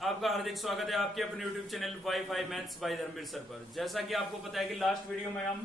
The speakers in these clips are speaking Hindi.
आपका हार्दिक स्वागत है आपके अपने YouTube channel WiFi maths by Dharmveer sir पर। जैसा कि आपको पता है कि लास्ट वीडियो में हम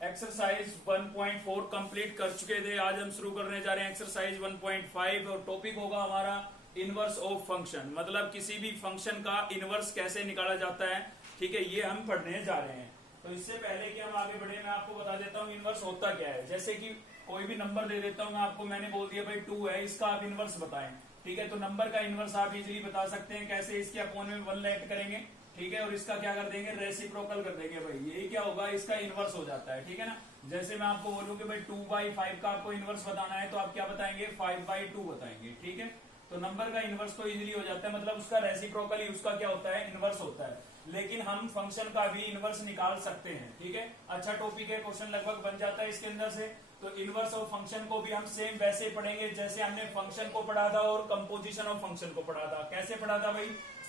एक्सरसाइज 1.4 कंप्लीट कर चुके थे। आज हम शुरू करने जा रहे हैं एक्सरसाइज 1.5 और टॉपिक होगा हमारा इनवर्स ऑफ फंक्शन, मतलब किसी भी फंक्शन का इनवर्स कैसे निकाला जाता है। ठीक है, ये हम पढ़ने जा रहे हैं। तो इससे पहले कि हम आगे बढ़े मैं आपको बता देता हूँ इनवर्स होता क्या है। जैसे कि कोई भी नंबर दे देता हूँ मैं आपको, मैंने बोल दिया भाई 2 है, इसका आप इनवर्स बताएं। ठीक है, तो नंबर का इनवर्स आप इजीली बता सकते हैं कैसे, इसके अपोन में 1 ऐड करेंगे। ठीक है, और इसका क्या कर देंगे, रेसिप्रोकल कर देंगे। भाई यही क्या होगा, इसका इनवर्स हो जाता है। ठीक है ना, जैसे मैं आपको बोलूं कि भाई 2/5 का आपको इनवर्स बताना है तो आप क्या बताएंगे, 5/2 बताएंगे। ठीक है, तो नंबर का इनवर्स तो इजीली हो जाता है, मतलब उसका रेसिप्रोकल ही उसका क्या होता है, इनवर्स होता है। लेकिन हम फंक्शन का भी इनवर्स निकाल सकते हैं। ठीक है, अच्छा टॉपिक है, क्वेश्चन लगभग बन जाता है इसके अंदर से। तो इनवर्स ऑफ फंक्शन को भी हम सेम वैसे पढ़ेंगे जैसे हमने फंक्शन को पढ़ा था और कंपोजिशन ऑफ फंक्शन को पढ़ा था। कैसे पढ़ा था भाई,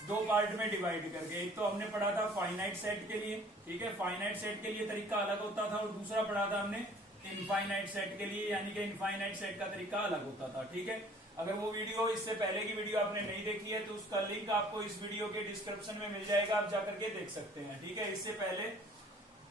2 पार्ट में डिवाइड करके। एक तो हमने पढ़ा था फाइनाइट सेट के लिए, ठीक है, फाइनाइट सेट के लिए तरीका अलग होता था, और दूसरा पढ़ा था हमने इनफाइनाइट सेट के लिए, यानी कि इनफाइनाइट सेट का तरीका अलग होता था। ठीक है, अगर वो वीडियो इससे पहले की वीडियो आपने नहीं देखी है तो उसका लिंक आपको इस वीडियो के डिस्क्रिप्शन में मिल जाएगा, आप जाकर के देख सकते हैं। ठीक है, इससे पहले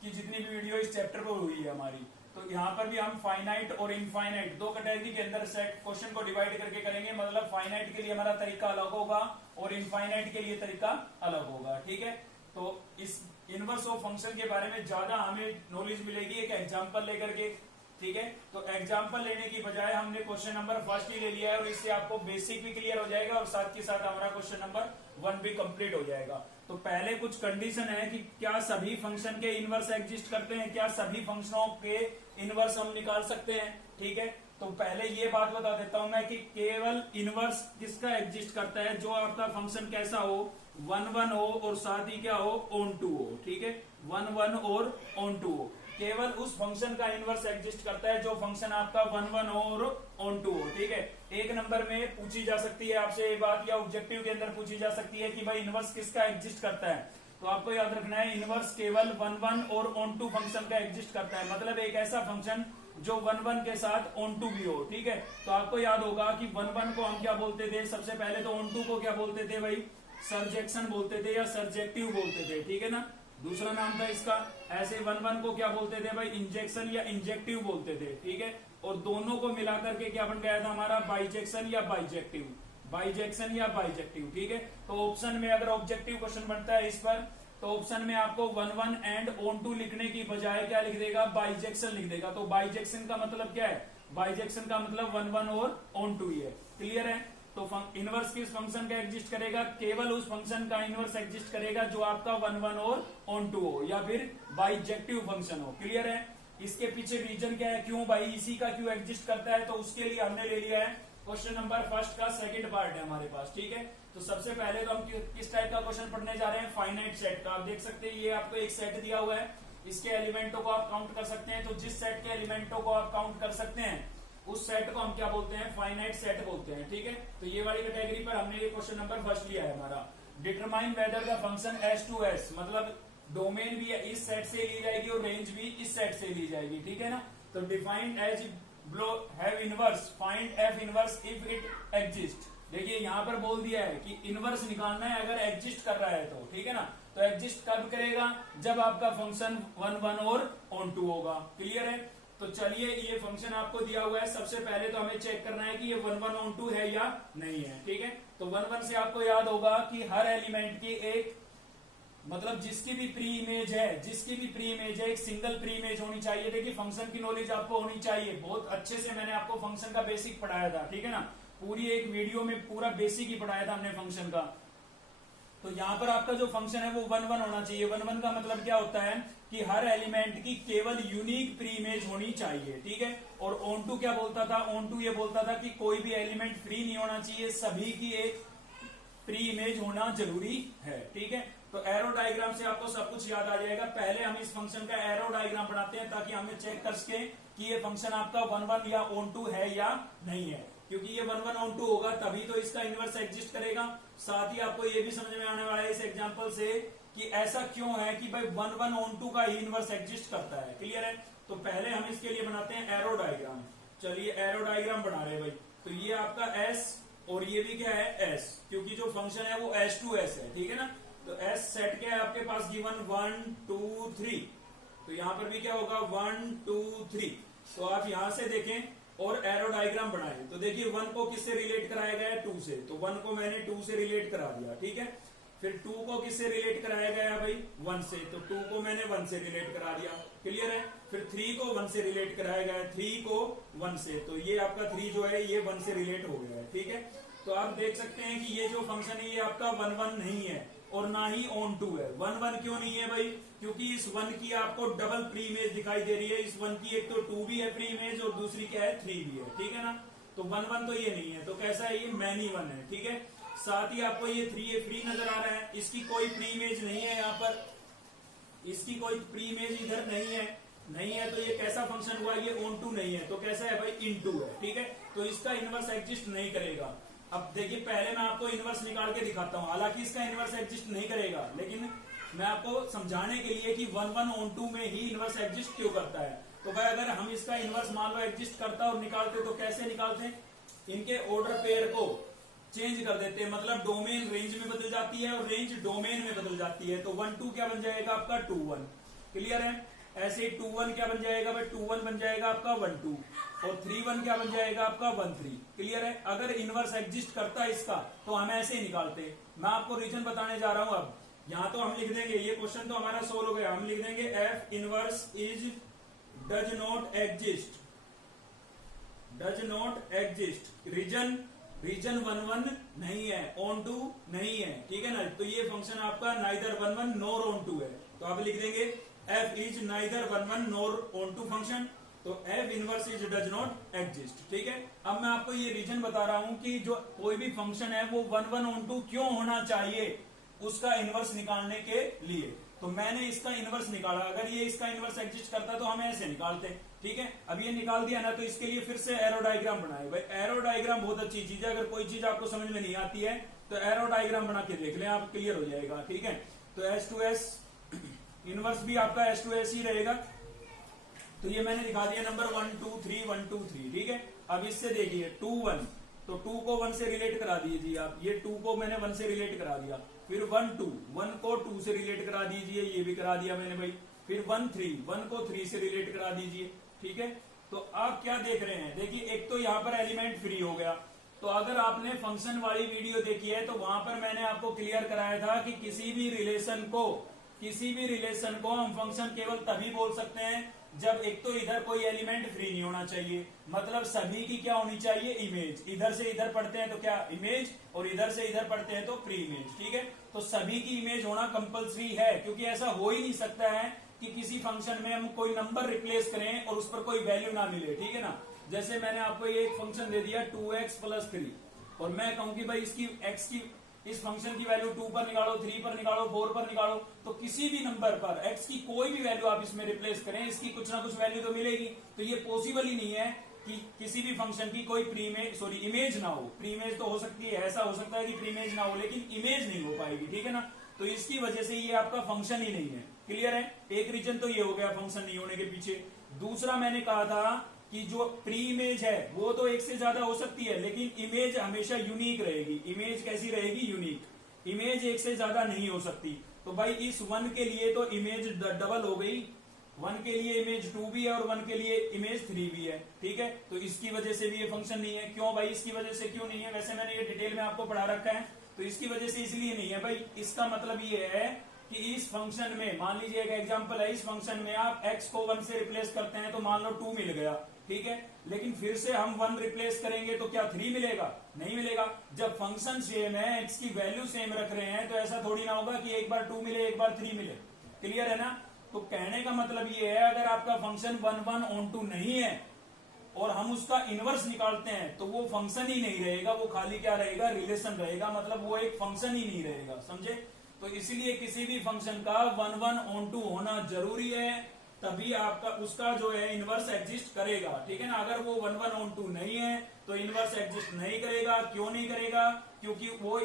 की जितनी भी वीडियो इस चैप्टर पर हुई है हमारी, तो यहाँ पर भी हम फाइनाइट और इनफाइनाइट 2 कैटेगरी के अंदर सेट क्वेश्चन को डिवाइड करके करेंगे। मतलब फाइनाइट के लिए हमारा तरीका अलग होगा और इनफाइनाइट के लिए तरीका अलग होगा। ठीक है, तो इस इनवर्स ऑफ फंक्शन के बारे में ज्यादा हमें नॉलेज मिलेगी एक एग्जाम्पल लेकर के। ठीक है, तो एग्जाम्पल लेने की बजाय हमने क्वेश्चन नंबर फर्स्ट ही ले लिया है, और इससे आपको बेसिक भी क्लियर हो जाएगा और साथ के साथ हमारा क्वेश्चन नंबर 1 भी कंप्लीट हो जाएगा। तो पहले कुछ कंडीशन है कि क्या सभी फंक्शन के इनवर्स एग्जिस्ट करते हैं, क्या सभी फंक्शनों के इनवर्स हम निकाल सकते हैं। ठीक है, तो पहले ये बात बता देता हूं मैं कि केवल इनवर्स किसका एग्जिस्ट करता है, जो आपका फंक्शन कैसा हो, 1-1 हो और साथ ही क्या हो, ऑन टू हो। ठीक है, 1-1 और ऑन टू हो, केवल उस फंक्शन का इनवर्स एग्जिस्ट करता है जो फंक्शन आपका 1-1 हो और ऑन टू हो। ठीक है, एक नंबर में पूछी जा सकती है आपसे ये बात, या ऑब्जेक्टिव के अंदर पूछी जा सकती है कि भाई इनवर्स किसका एग्जिस्ट करता है, तो आपको याद रखना है इनवर्स केवल 1-1 और ऑन टू फंक्शन का एग्जिस्ट करता है। मतलब एक ऐसा फंक्शन जो 1-1 के साथ ऑन टू भी हो। ठीक है, तो आपको याद होगा कि 1-1 को हम क्या बोलते थे, सबसे पहले तो ऑन टू को क्या बोलते थे भाई, सर्जेक्शन बोलते थे या सर्जेक्टिव बोलते थे। ठीक है ना, दूसरा नाम था इसका। ऐसे 1-1 को क्या बोलते थे भाई, इंजेक्शन या इंजेक्टिव बोलते थे। ठीक है, और दोनों को मिलाकर के क्या बन गया था हमारा, बाइजेक्शन या बाइजेक्टिव, बाइजेक्शन या बाइजेक्टिव। ठीक है, तो ऑप्शन में अगर ऑब्जेक्टिव क्वेश्चन बनता है इस पर, तो ऑप्शन में आपको 1-1 एंड ऑन टू लिखने की बजाय क्या लिख देगा, बाइजेक्शन लिख देगा। तो बाइजेक्शन का मतलब क्या है, बाइजेक्शन का मतलब 1-1 और ऑन टू ही है। क्लियर है, तो इनवर्स किस फंक्शन का एग्जिस्ट करेगा, केवल उस फंक्शन का इनवर्स एग्जिस्ट करेगा जो आपका 1-1 और ऑन टू हो या फिर बाइजेक्टिव फंक्शन हो। क्लियर है, इसके पीछे रीजन क्या है, क्यों भाई इसी का क्यों एग्जिस्ट करता है, तो उसके लिए हमने ले लिया है क्वेश्चन नंबर फर्स्ट का सेकंड पार्ट है हमारे पास। ठीक है, तो सबसे पहले तो हम किस टाइप का क्वेश्चन पढ़ने जा रहे हैं, फाइनाइट सेट का। आप देख सकते हैं ये आपको एक सेट दिया हुआ है, इसके एलिमेंटों को आप काउंट कर सकते हैं। तो जिस सेट के एलिमेंटों को आप काउंट कर सकते हैं उस सेट को हम क्या बोलते हैं, फाइनाइट सेट बोलते हैं। ठीक है, तो ये वाली कैटेगरी पर हमने ये क्वेश्चन नंबर फर्स्ट लिया है हमारा। Determine whether the function S to S, मतलब डोमेन भी इस सेट से ली जाएगी और रेंज भी इस सेट से ली जाएगी। ठीक है ना, तो defined as blow have inverse, find F inverse if it exist. देखिए यहाँ पर बोल दिया है कि इनवर्स निकालना है अगर एग्जिस्ट कर रहा है तो। ठीक है ना, तो एग्जिस्ट कब करेगा, जब आपका फंक्शन 1-1 और ऑन टू होगा। क्लियर है, तो चलिए ये फंक्शन आपको दिया हुआ है, सबसे पहले तो हमें चेक करना है कि ये 1-1 ऑन टू है या नहीं है। ठीक है, तो 1-1 से आपको याद होगा कि हर एलिमेंट की एक, मतलब जिसकी भी प्री इमेज है, जिसकी भी प्री इमेज है एक सिंगल प्री इमेज होनी चाहिए। देखिए फंक्शन की नॉलेज आपको होनी चाहिए, बहुत अच्छे से मैंने आपको फंक्शन का बेसिक पढ़ाया था। ठीक है ना, पूरी एक वीडियो में पूरा बेसिक ही पढ़ाया था हमने फंक्शन का। तो यहाँ पर आपका जो फंक्शन है वो 1-1 होना चाहिए। 1-1 का मतलब क्या होता है कि हर एलिमेंट की केवल यूनिक प्री इमेज होनी चाहिए। ठीक है, और ऑन टू क्या बोलता था, ऑन टू ये बोलता था कि कोई भी एलिमेंट फ्री नहीं होना चाहिए, सभी की एक प्री इमेज होना जरूरी है। ठीक है, तो एरो डायग्राम से आपको सब कुछ याद आ जाएगा। पहले हम इस फंक्शन का एरो डायग्राम बनाते हैं ताकि हमें चेक कर सके कि ये फंक्शन आपका 1-1 या ऑन टू है या नहीं है, क्योंकि ये 1-1 ऑन टू होगा तभी तो इसका इनवर्स एग्जिस्ट करेगा। साथ ही आपको ये भी समझ में आने वाला है इस एग्जांपल से कि ऐसा क्यों है कि भाई 1-1 ऑन टू का ही इनवर्स एग्जिस्ट करता है। क्लियर है, तो पहले हम इसके लिए बनाते हैं एरो डायग्राम। चलिए एरो डायग्राम बना रहे हैं भाई, तो ये आपका S और ये भी क्या है एस, क्योंकि जो फंक्शन है वो एस टू एस है, ठीक है ना। तो एस सेट क्या है आपके पास गिवन 1 2 3, तो यहां पर भी क्या होगा 1 2 3। तो आप यहां से देखें और एरो डायग्राम बनाए तो देखिए 1 को किससे रिलेट कराया गया है 2 से, तो 1 को मैंने 2 से रिलेट करा दिया, ठीक है। फिर 2 को किससे रिलेट कराया गया है भाई 1 से, तो 2 को मैंने 1 से रिलेट करा दिया, क्लियर है। फिर 3 को 1 से रिलेट कराया गया है, 3 को 1 से, तो ये आपका 3 जो है ये 1 से रिलेट हो गया है, ठीक है। तो आप देख सकते हैं कि ये जो फंक्शन है ये आपका 1 1 नहीं है और ना ही ऑन टू है। 1 1 क्यों नहीं है भाई, क्योंकि इस 1 की आपको डबल प्री इमेज दिखाई दे रही है। इस 1 की एक तो 2 भी है प्री इमेज और दूसरी क्या है 3 भी है, ठीक है ना। तो 1 1 तो ये नहीं है, तो कैसा है ये मैनी 1 है, ठीक है। साथ ही आपको ये 3 फ्री नजर आ रहा है, इसकी कोई प्री इमेज नहीं है यहाँ पर, इसकी कोई प्री इमेज इधर नहीं है, तो ये कैसा फंक्शन हुआ, ये ऑन टू नहीं है, तो कैसा है भाई इन टू है, ठीक है। तो इसका इनवर्स एग्जिस्ट नहीं करेगा। अब देखिए पहले मैं आपको इनवर्स निकाल के दिखाता हूं, हालांकि इसका इनवर्स एग्जिस्ट नहीं करेगा, लेकिन मैं आपको समझाने के लिए कि 1 1 ऑन टू में ही इनवर्स एग्जिस्ट क्यों करता है। तो भाई अगर हम इसका इनवर्स मान लो एग्जिस्ट करता और निकालते तो कैसे निकालते, इनके ऑर्डर पेयर को चेंज कर देते हैं, मतलब डोमेन रेंज में बदल जाती है और रेंज डोमेन में बदल जाती है। तो 1 2 क्या बन जाएगा आपका 2 1, क्लियर है। ऐसे 2 1 क्या बन जाएगा भाई 2 1 बन जाएगा आपका 1 2, और 3 1 क्या बन जाएगा आपका 1 3, क्लियर है। अगर इनवर्स एग्जिस्ट करता है इसका तो हम ऐसे ही निकालते। मैं आपको रीजन बताने जा रहा हूं। अब यहां तो हम लिख देंगे, ये क्वेश्चन तो हमारा सोल्व हो गया, हम लिख देंगे F inverse is does not exist, does not exist. Reason 1 1 नहीं है, ऑन टू नहीं है, ठीक है ना। तो ये फंक्शन आपका नाइदर 1 1 नॉर ऑन टू है, तो आप लिख देंगे F is neither 1 1 nor onto function, तो F inverse is does not exist, ठीक है। अब मैं आपको ये रीजन बता रहा हूं कि जो कोई भी फंक्शन है वो 1 1 ऑन टू क्यों होना चाहिए उसका इनवर्स निकालने के लिए। तो मैंने इसका इनवर्स निकाला, अगर ये इसका इनवर्स एग्जिस्ट करता तो हम ऐसे निकालते, ठीक है। अब ये निकाल दिया ना, तो इसके लिए फिर से एरो डायग्राम बनाए। भाई एरो डायग्राम बहुत अच्छी चीज है, अगर कोई चीज आपको समझ में नहीं आती है तो एरो डायग्राम बना के देख लें आप, क्लियर हो जाएगा, ठीक है। तो एस टू एस इनवर्स भी आपका एस टू एस ही रहेगा। तो ये मैंने दिखा दिया नंबर 1 2 3 1 2 3, ठीक है। अब इससे देखिए 2 1, तो 2 को 1 से रिलेट करा दीजिए आप, ये 2 को मैंने 1 से रिलेट करा दिया। फिर 1 2, 1 को 2 से रिलेट करा दीजिए, ये भी करा दिया मैंने भाई। फिर 1 3, 1 को 3 से रिलेट करा दीजिए, ठीक है। तो आप क्या देख रहे हैं, देखिए एक तो यहाँ पर एलिमेंट फ्री हो गया। तो अगर आपने फंक्शन वाली वीडियो देखी है तो वहां पर मैंने आपको क्लियर कराया था कि किसी भी रिलेशन को हम फंक्शन केवल तभी बोल सकते हैं जब एक तो इधर कोई एलिमेंट फ्री नहीं होना चाहिए, मतलब सभी की क्या होनी चाहिए इमेज। इधर से इधर पढ़ते हैं तो क्या इमेज, और इधर से इधर पढ़ते हैं तो प्री इमेज, ठीक है। तो सभी की इमेज होना कंपलसरी है, क्योंकि ऐसा हो ही नहीं सकता है कि किसी फंक्शन में हम कोई नंबर रिप्लेस करें और उस पर कोई वैल्यू ना मिले, ठीक है ना। जैसे मैंने आपको ये एक फंक्शन दे दिया 2x + 3, और मैं कहूं कि भाई इसकी x की इस फंक्शन की वैल्यू 2 पर निकालो, 3 पर निकालो, 4 पर निकालो, तो किसी भी नंबर पर x की कोई भी वैल्यू आप इसमें रिप्लेस करें, इसकी कुछ ना कुछ वैल्यू तो मिलेगी। तो ये पॉसिबल ही नहीं है कि किसी भी फंक्शन की कोई इमेज ना हो। प्री इमेज तो हो सकती है, ऐसा हो सकता है कि प्री इमेज ना हो लेकिन इमेज नहीं हो पाएगी, ठीक है ना। तो इसकी वजह से ये आपका फंक्शन ही नहीं है, क्लियर है। एक रीजन तो ये हो गया फंक्शन नहीं होने के पीछे। दूसरा मैंने कहा था कि जो प्री इमेज है वो तो एक से ज्यादा हो सकती है, लेकिन इमेज हमेशा यूनिक रहेगी। इमेज कैसी रहेगी, यूनिक। इमेज एक से ज्यादा नहीं हो सकती। तो भाई इस 1 के लिए तो इमेज डबल हो गई, 1 के लिए इमेज 2 भी है और 1 के लिए इमेज 3 भी है, ठीक है। तो इसकी वजह से भी ये फंक्शन नहीं है। क्यों भाई, इसकी वजह से क्यों नहीं है, वैसे मैंने ये डिटेल में आपको पढ़ा रखा है। तो इसकी वजह से इसलिए नहीं है भाई, इसका मतलब ये है कि इस फंक्शन में मान लीजिए एक एग्जांपल है, इस फंक्शन में आप x को 1 से रिप्लेस करते हैं तो मान लो 2 मिल गया, ठीक है। लेकिन फिर से हम 1 रिप्लेस करेंगे तो क्या 3 मिलेगा, नहीं मिलेगा। जब फंक्शन सेम है, x की वैल्यू सेम रख रहे हैं, तो ऐसा थोड़ी ना होगा कि एक बार 2 मिले एक बार 3 मिले, क्लियर है ना। तो कहने का मतलब ये है, अगर आपका फंक्शन 1 1 ऑन टू नहीं है और हम उसका इनवर्स निकालते हैं तो वो फंक्शन ही नहीं रहेगा, वो खाली क्या रहेगा, रिलेशन रहेगा, मतलब वो एक फंक्शन ही नहीं रहेगा, समझे। तो इसलिए किसी भी फंक्शन का 1 1 ऑन टू होना जरूरी है, तभी आपका उसका जो है इनवर्स एग्जिस्ट करेगा, ठीक है ना। अगर वो 1 1 ऑन टू नहीं है तो इनवर्स एग्जिस्ट नहीं करेगा। क्यों नहीं करेगा, क्योंकि वो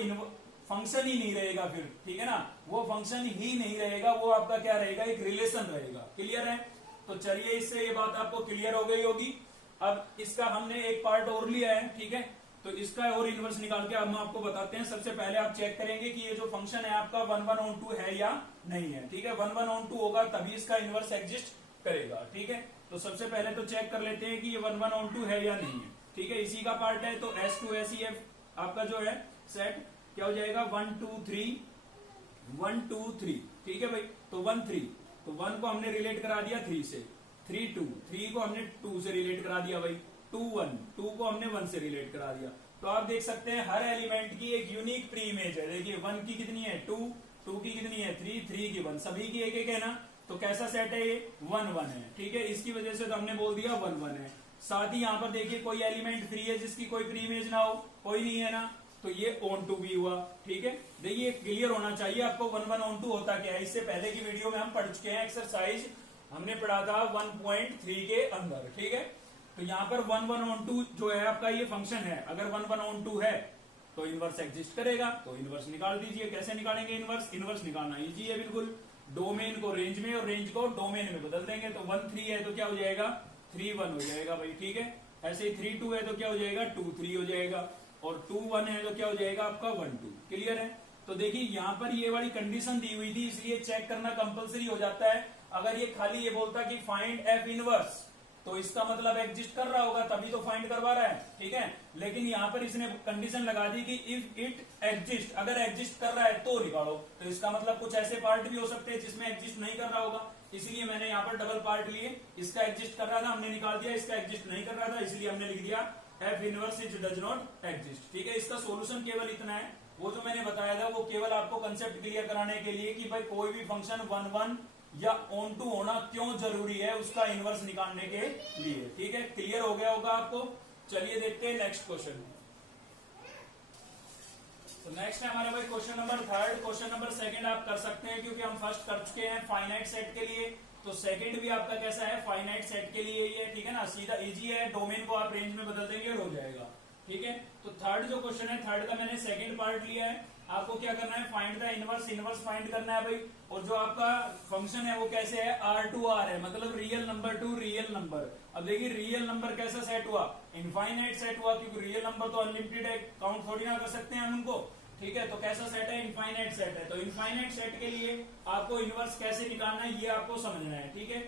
फंक्शन ही नहीं रहेगा फिर, ठीक है ना। वो फंक्शन ही नहीं रहेगा, वो आपका क्या रहेगा, एक रिलेशन रहेगा, क्लियर है। तो चलिए इससे ये बात आपको क्लियर हो गई होगी। अब इसका हमने एक पार्ट और लिया है, ठीक है। तो इसका और इनवर्स निकाल के हम आपको बताते हैं। सबसे पहले आप चेक करेंगे कि ये जो फंक्शन है आपका 1/(1/2) है या नहीं है। ठीक है, 1/(1/2) होगा तभी इसका इनवर्स एग्जिस्ट करेगा। ठीक है, तो सबसे पहले तो चेक कर लेते हैं कि ये 1/(1/2) है या नहीं है। ठीक है, इसी का पार्ट है। तो S2SEF आपका जो है सेट क्या हो जाएगा, 1 2 3 1 2 3। ठीक है भाई, तो 1 3, तो 1 को हमने रिलेट करा दिया 3 से, 3 2, 3 को हमने 2 से रिलेट करा दिया भाई, 2 1, 2 को हमने 1 से रिलेट करा दिया। तो आप देख सकते हैं हर एलिमेंट की एक यूनिक प्री इमेज है। देखिए 1 की कितनी है 2, 2 की कितनी है 3, 3 की 1, सभी की एक एक है ना। तो कैसा सेट है ये, 1 1 है। ठीक है, इसकी वजह से तो हमने बोल दिया 1 1 है। साथ ही यहाँ पर देखिए कोई एलिमेंट फ्री है जिसकी कोई प्री इमेज ना हो, कोई नहीं है ना, तो ये ऑन टू भी हुआ। ठीक है, देखिए क्लियर होना चाहिए आपको 1/(1/2) होता क्या है। इससे पहले की वीडियो में हम पढ़ चुके हैं, एक्सरसाइज हमने पढ़ा था 1.3 के अंदर। ठीक है, तो यहाँ पर 1/(1/2) जो है आपका ये फंक्शन है, अगर 1/(1/2) है तो इनवर्स एग्जिस्ट करेगा। तो इनवर्स निकाल दीजिए। कैसे निकालेंगे इनवर्स, इनवर्स निकालना इजी है बिल्कुल। डोमेन को रेंज में और रेंज को डोमेन में बदल देंगे। तो 1 3 है तो क्या हो जाएगा, 3 1 हो जाएगा भाई। ठीक है, ऐसे ही 3 2 है तो क्या हो जाएगा, 2 3 हो जाएगा, और 2 1 है तो क्या हो जाएगा आपका 1 2। क्लियर है। तो देखिए यहाँ पर ये वाली कंडीशन दी हुई थी, इसलिए चेक करना कंपलसरी हो जाता है। अगर ये खाली ये बोलता कि फाइंड एफ इनवर्स, तो इसका मतलब एग्जिस्ट कर रहा होगा तभी तो फाइंड करवा रहा है। ठीक है, लेकिन यहाँ पर इसने कंडीशन लगा दी कि इफ इट एग्जिस्ट, अगर एग्जिस्ट कर रहा है तो निकालो। तो इसका मतलब कुछ ऐसे पार्ट भी हो सकते हैं जिसमें एग्जिस्ट नहीं कर रहा होगा, इसलिए मैंने यहाँ पर डबल पार्ट लिए। इसका एग्जिस्ट कर रहा था हमने निकाल दिया, इसका एग्जिस्ट नहीं कर रहा था इसलिए हमने लिख दिया F inverse is does not exist. ठीक है, इसका सोल्यूशन केवल इतना है, वो जो मैंने बताया था वो केवल आपको कंसेप्ट क्लियर कराने के लिए कि भाई कोई भी फंक्शन 1 1 या ऑन टू होना क्यों जरूरी है उसका इनवर्स निकालने के लिए। ठीक है, क्लियर हो गया होगा आपको। चलिए देखते हैं नेक्स्ट क्वेश्चन। तो नेक्स्ट है हमारा भाई क्वेश्चन नंबर 3। क्वेश्चन नंबर 2 आप कर सकते हैं क्योंकि हम फर्स्ट कर चुके हैं फाइनाइट सेट के लिए। तो सेकंड भी आपका कैसा है, फाइनाइट सेट के लिए ये। ठीक है ना, सीधा इजी है, डोमेन को आप रेंज में बदल देंगे और हो जाएगा। ठीक है, तो थर्ड जो क्वेश्चन है, थर्ड का मैंने सेकंड पार्ट लिया है। आपको क्या करना है, find the inverse, inverse find करना है भाई। और जो आपका फंक्शन है वो कैसे है, R2R है, मतलब real number two real number. अब देखिए रियल नंबर कैसा सेट हुआ, इनफाइनाइट सेट हुआ, क्योंकि रियल नंबर तो अनलिमिटेड है, काउंट थोड़ी ना कर सकते हैं हम उनको। ठीक है, तो कैसा सेट है, इनफाइनाइट सेट है। तो इनफाइनाइट सेट के लिए आपको इनवर्स कैसे निकालना है ये आपको समझना है। ठीक है,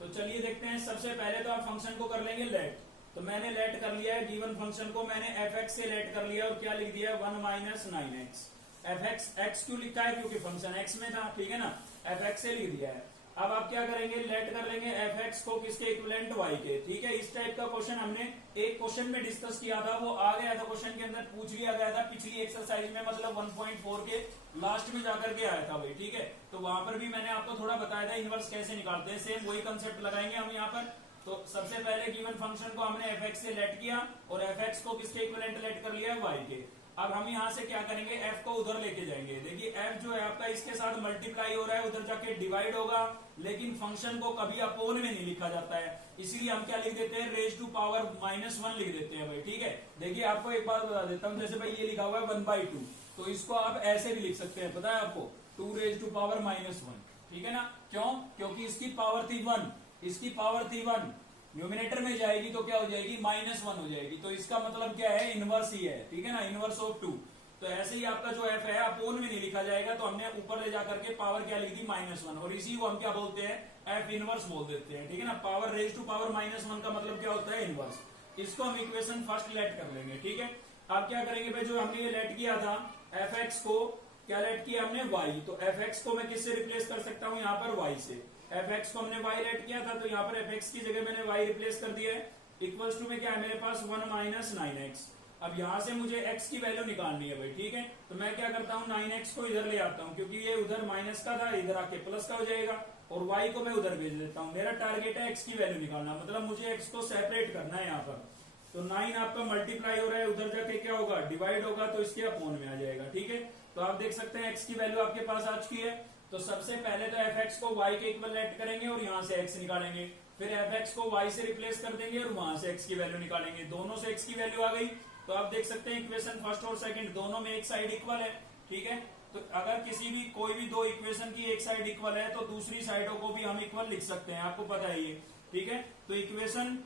तो चलिए देखते हैं। सबसे पहले तो आप फंक्शन को कर लेंगे लेट। तो मैंने लेट कर लिया है गिवन फंक्शन को, मैंने fx से लेट कर लिया और क्या लिख दिया है 1 - 9x। fx x क्यों लिखा है, क्योंकि फंक्शन x में था। ठीक है ना, fx से लिख दिया है। अब आप क्या करेंगे, लेट कर लेंगे fx को किसके इक्विवेलेंट y के। ठीक है, इस टाइप का क्वेश्चन हमने एक क्वेश्चन में डिस्कस किया था, वो आ गया था क्वेश्चन के अंदर, पूछ लिया गया था पिछली एक्सरसाइज में, मतलब 1.4 के लास्ट में जाकर के आया था भाई। ठीक है, तो वहां पर भी मैंने आपको थोड़ा बताया था इनवर्स कैसे निकालते हैं, सेम वही कंसेप्ट लगाएंगे हम यहाँ पर। तो सबसे पहले गिवन फंक्शन को हमने fx से लेट किया और fx को किसके इक्विवेलेंट लेट कर लिया, y के। अब हम यहाँ से क्या करेंगे, f को उधर लेके जाएंगे। देखिए f जो है आपका इसके साथ मल्टीप्लाई हो रहा है, उधर जाके डिवाइड होगा, लेकिन फंक्शन को कभी अपोन में नहीं लिखा जाता है, इसीलिए हम क्या लिख देते हैं, रेज टू पावर -1 लिख देते हैं भाई। ठीक है, देखिए आपको एक बात बता देता हूँ, जैसे भाई ये लिखा हुआ है 1/2, तो इसको आप ऐसे भी लिख सकते हैं, पता है आपको, 2 रेज टू पावर -1। ठीक है ना, क्यों, क्योंकि इसकी पावर थी 1, इसकी पावर थी 1, न्यूमिनेटर में जाएगी तो क्या हो जाएगी, -1 हो जाएगी। तो इसका मतलब क्या है, इनवर्स ही है। ठीक है ना, इनवर्स ऑफ 2। तो ऐसे ही आपका जो f है अपोन में नहीं लिखा जाएगा, तो हमने ऊपर ले जाकर के पावर क्या लिख दी, -1, और इसी को हम क्या बोलते हैं, f इनवर्स बोल देते हैं। ठीक है ना, पावर रेज टू पावर -1 का मतलब क्या होता है, इनवर्स। इसको हम इक्वेशन फर्स्ट लेट कर लेंगे। ठीक है, आप क्या करेंगे भाई, जो हमने ये लेट किया था fx को, क्या लेट किया हमने, y। तो fx को मैं किससे रिप्लेस कर सकता हूँ, यहाँ पर y से। fx को हमने y लेट किया था, तो यहाँ पर fx की जगह मैंने y रिप्लेस कर दिया है। इक्वल्स टू में क्या है मेरे पास, 1 - 9x। अब यहाँ से मुझे x की वैल्यू निकालनी है भाई। ठीक है, तो मैं क्या करता हूँ, 9x को इधर ले आता हूँ, क्योंकि ये उधर माइनस का था, इधर आके प्लस का हो जाएगा, और y को मैं उधर भेज देता हूँ। मेरा टारगेट है x की वैल्यू निकालना, मतलब मुझे x को सेपरेट करना है यहाँ पर। तो 9 आपका मल्टीप्लाई हो रहा है, उधर जाके क्या होगा, डिवाइड होगा, तो इसके अपोन में आ जाएगा। ठीक है, तो आप देख सकते हैं x की वैल्यू आपके पास आ चुकी है। तो सबसे पहले तो fx को y के इक्विवेलेंट करेंगे और यहाँ से x निकालेंगे, फिर fx को y से रिप्लेस कर देंगे और वहां से x की वैल्यू निकालेंगे। दोनों से x की वैल्यू आ गई, तो आप देख सकते हैं इक्वेशन फर्स्ट और सेकंड दोनों में एक साइड इक्वल है। ठीक है, तो अगर किसी भी कोई भी दो इक्वेशन की एक साइड इक्वल है तो दूसरी साइडों को भी हम इक्वल लिख सकते हैं, आपको पता ही है। ठीक है, तो इक्वेशन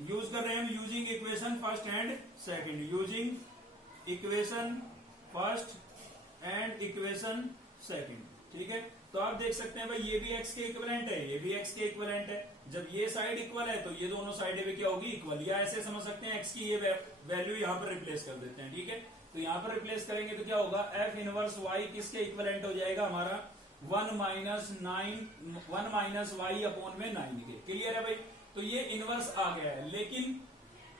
यूज कर रहे हैं हम using equation first and second, using equation first and equation second. ठीक है, तो आप देख सकते हैं भाई ये भी x के इक्विवेलेंट है, ये भी x के इक्विवेलेंट है। जब ये साइड इक्वल है तो ये दोनों साइडें भी क्या होगी, इक्वल। या ऐसे समझ सकते हैं x की ये वैल्यू यहाँ पर रिप्लेस कर देते हैं। ठीक है, तो यहाँ पर रिप्लेस करेंगे तो क्या होगा, f इनवर्स y किसके इक्विवेलेंट हो जाएगा हमारा 1 माइनस वाई अपॉन में 9 के। क्लियर है भाई, तो ये इनवर्स आ गया है। लेकिन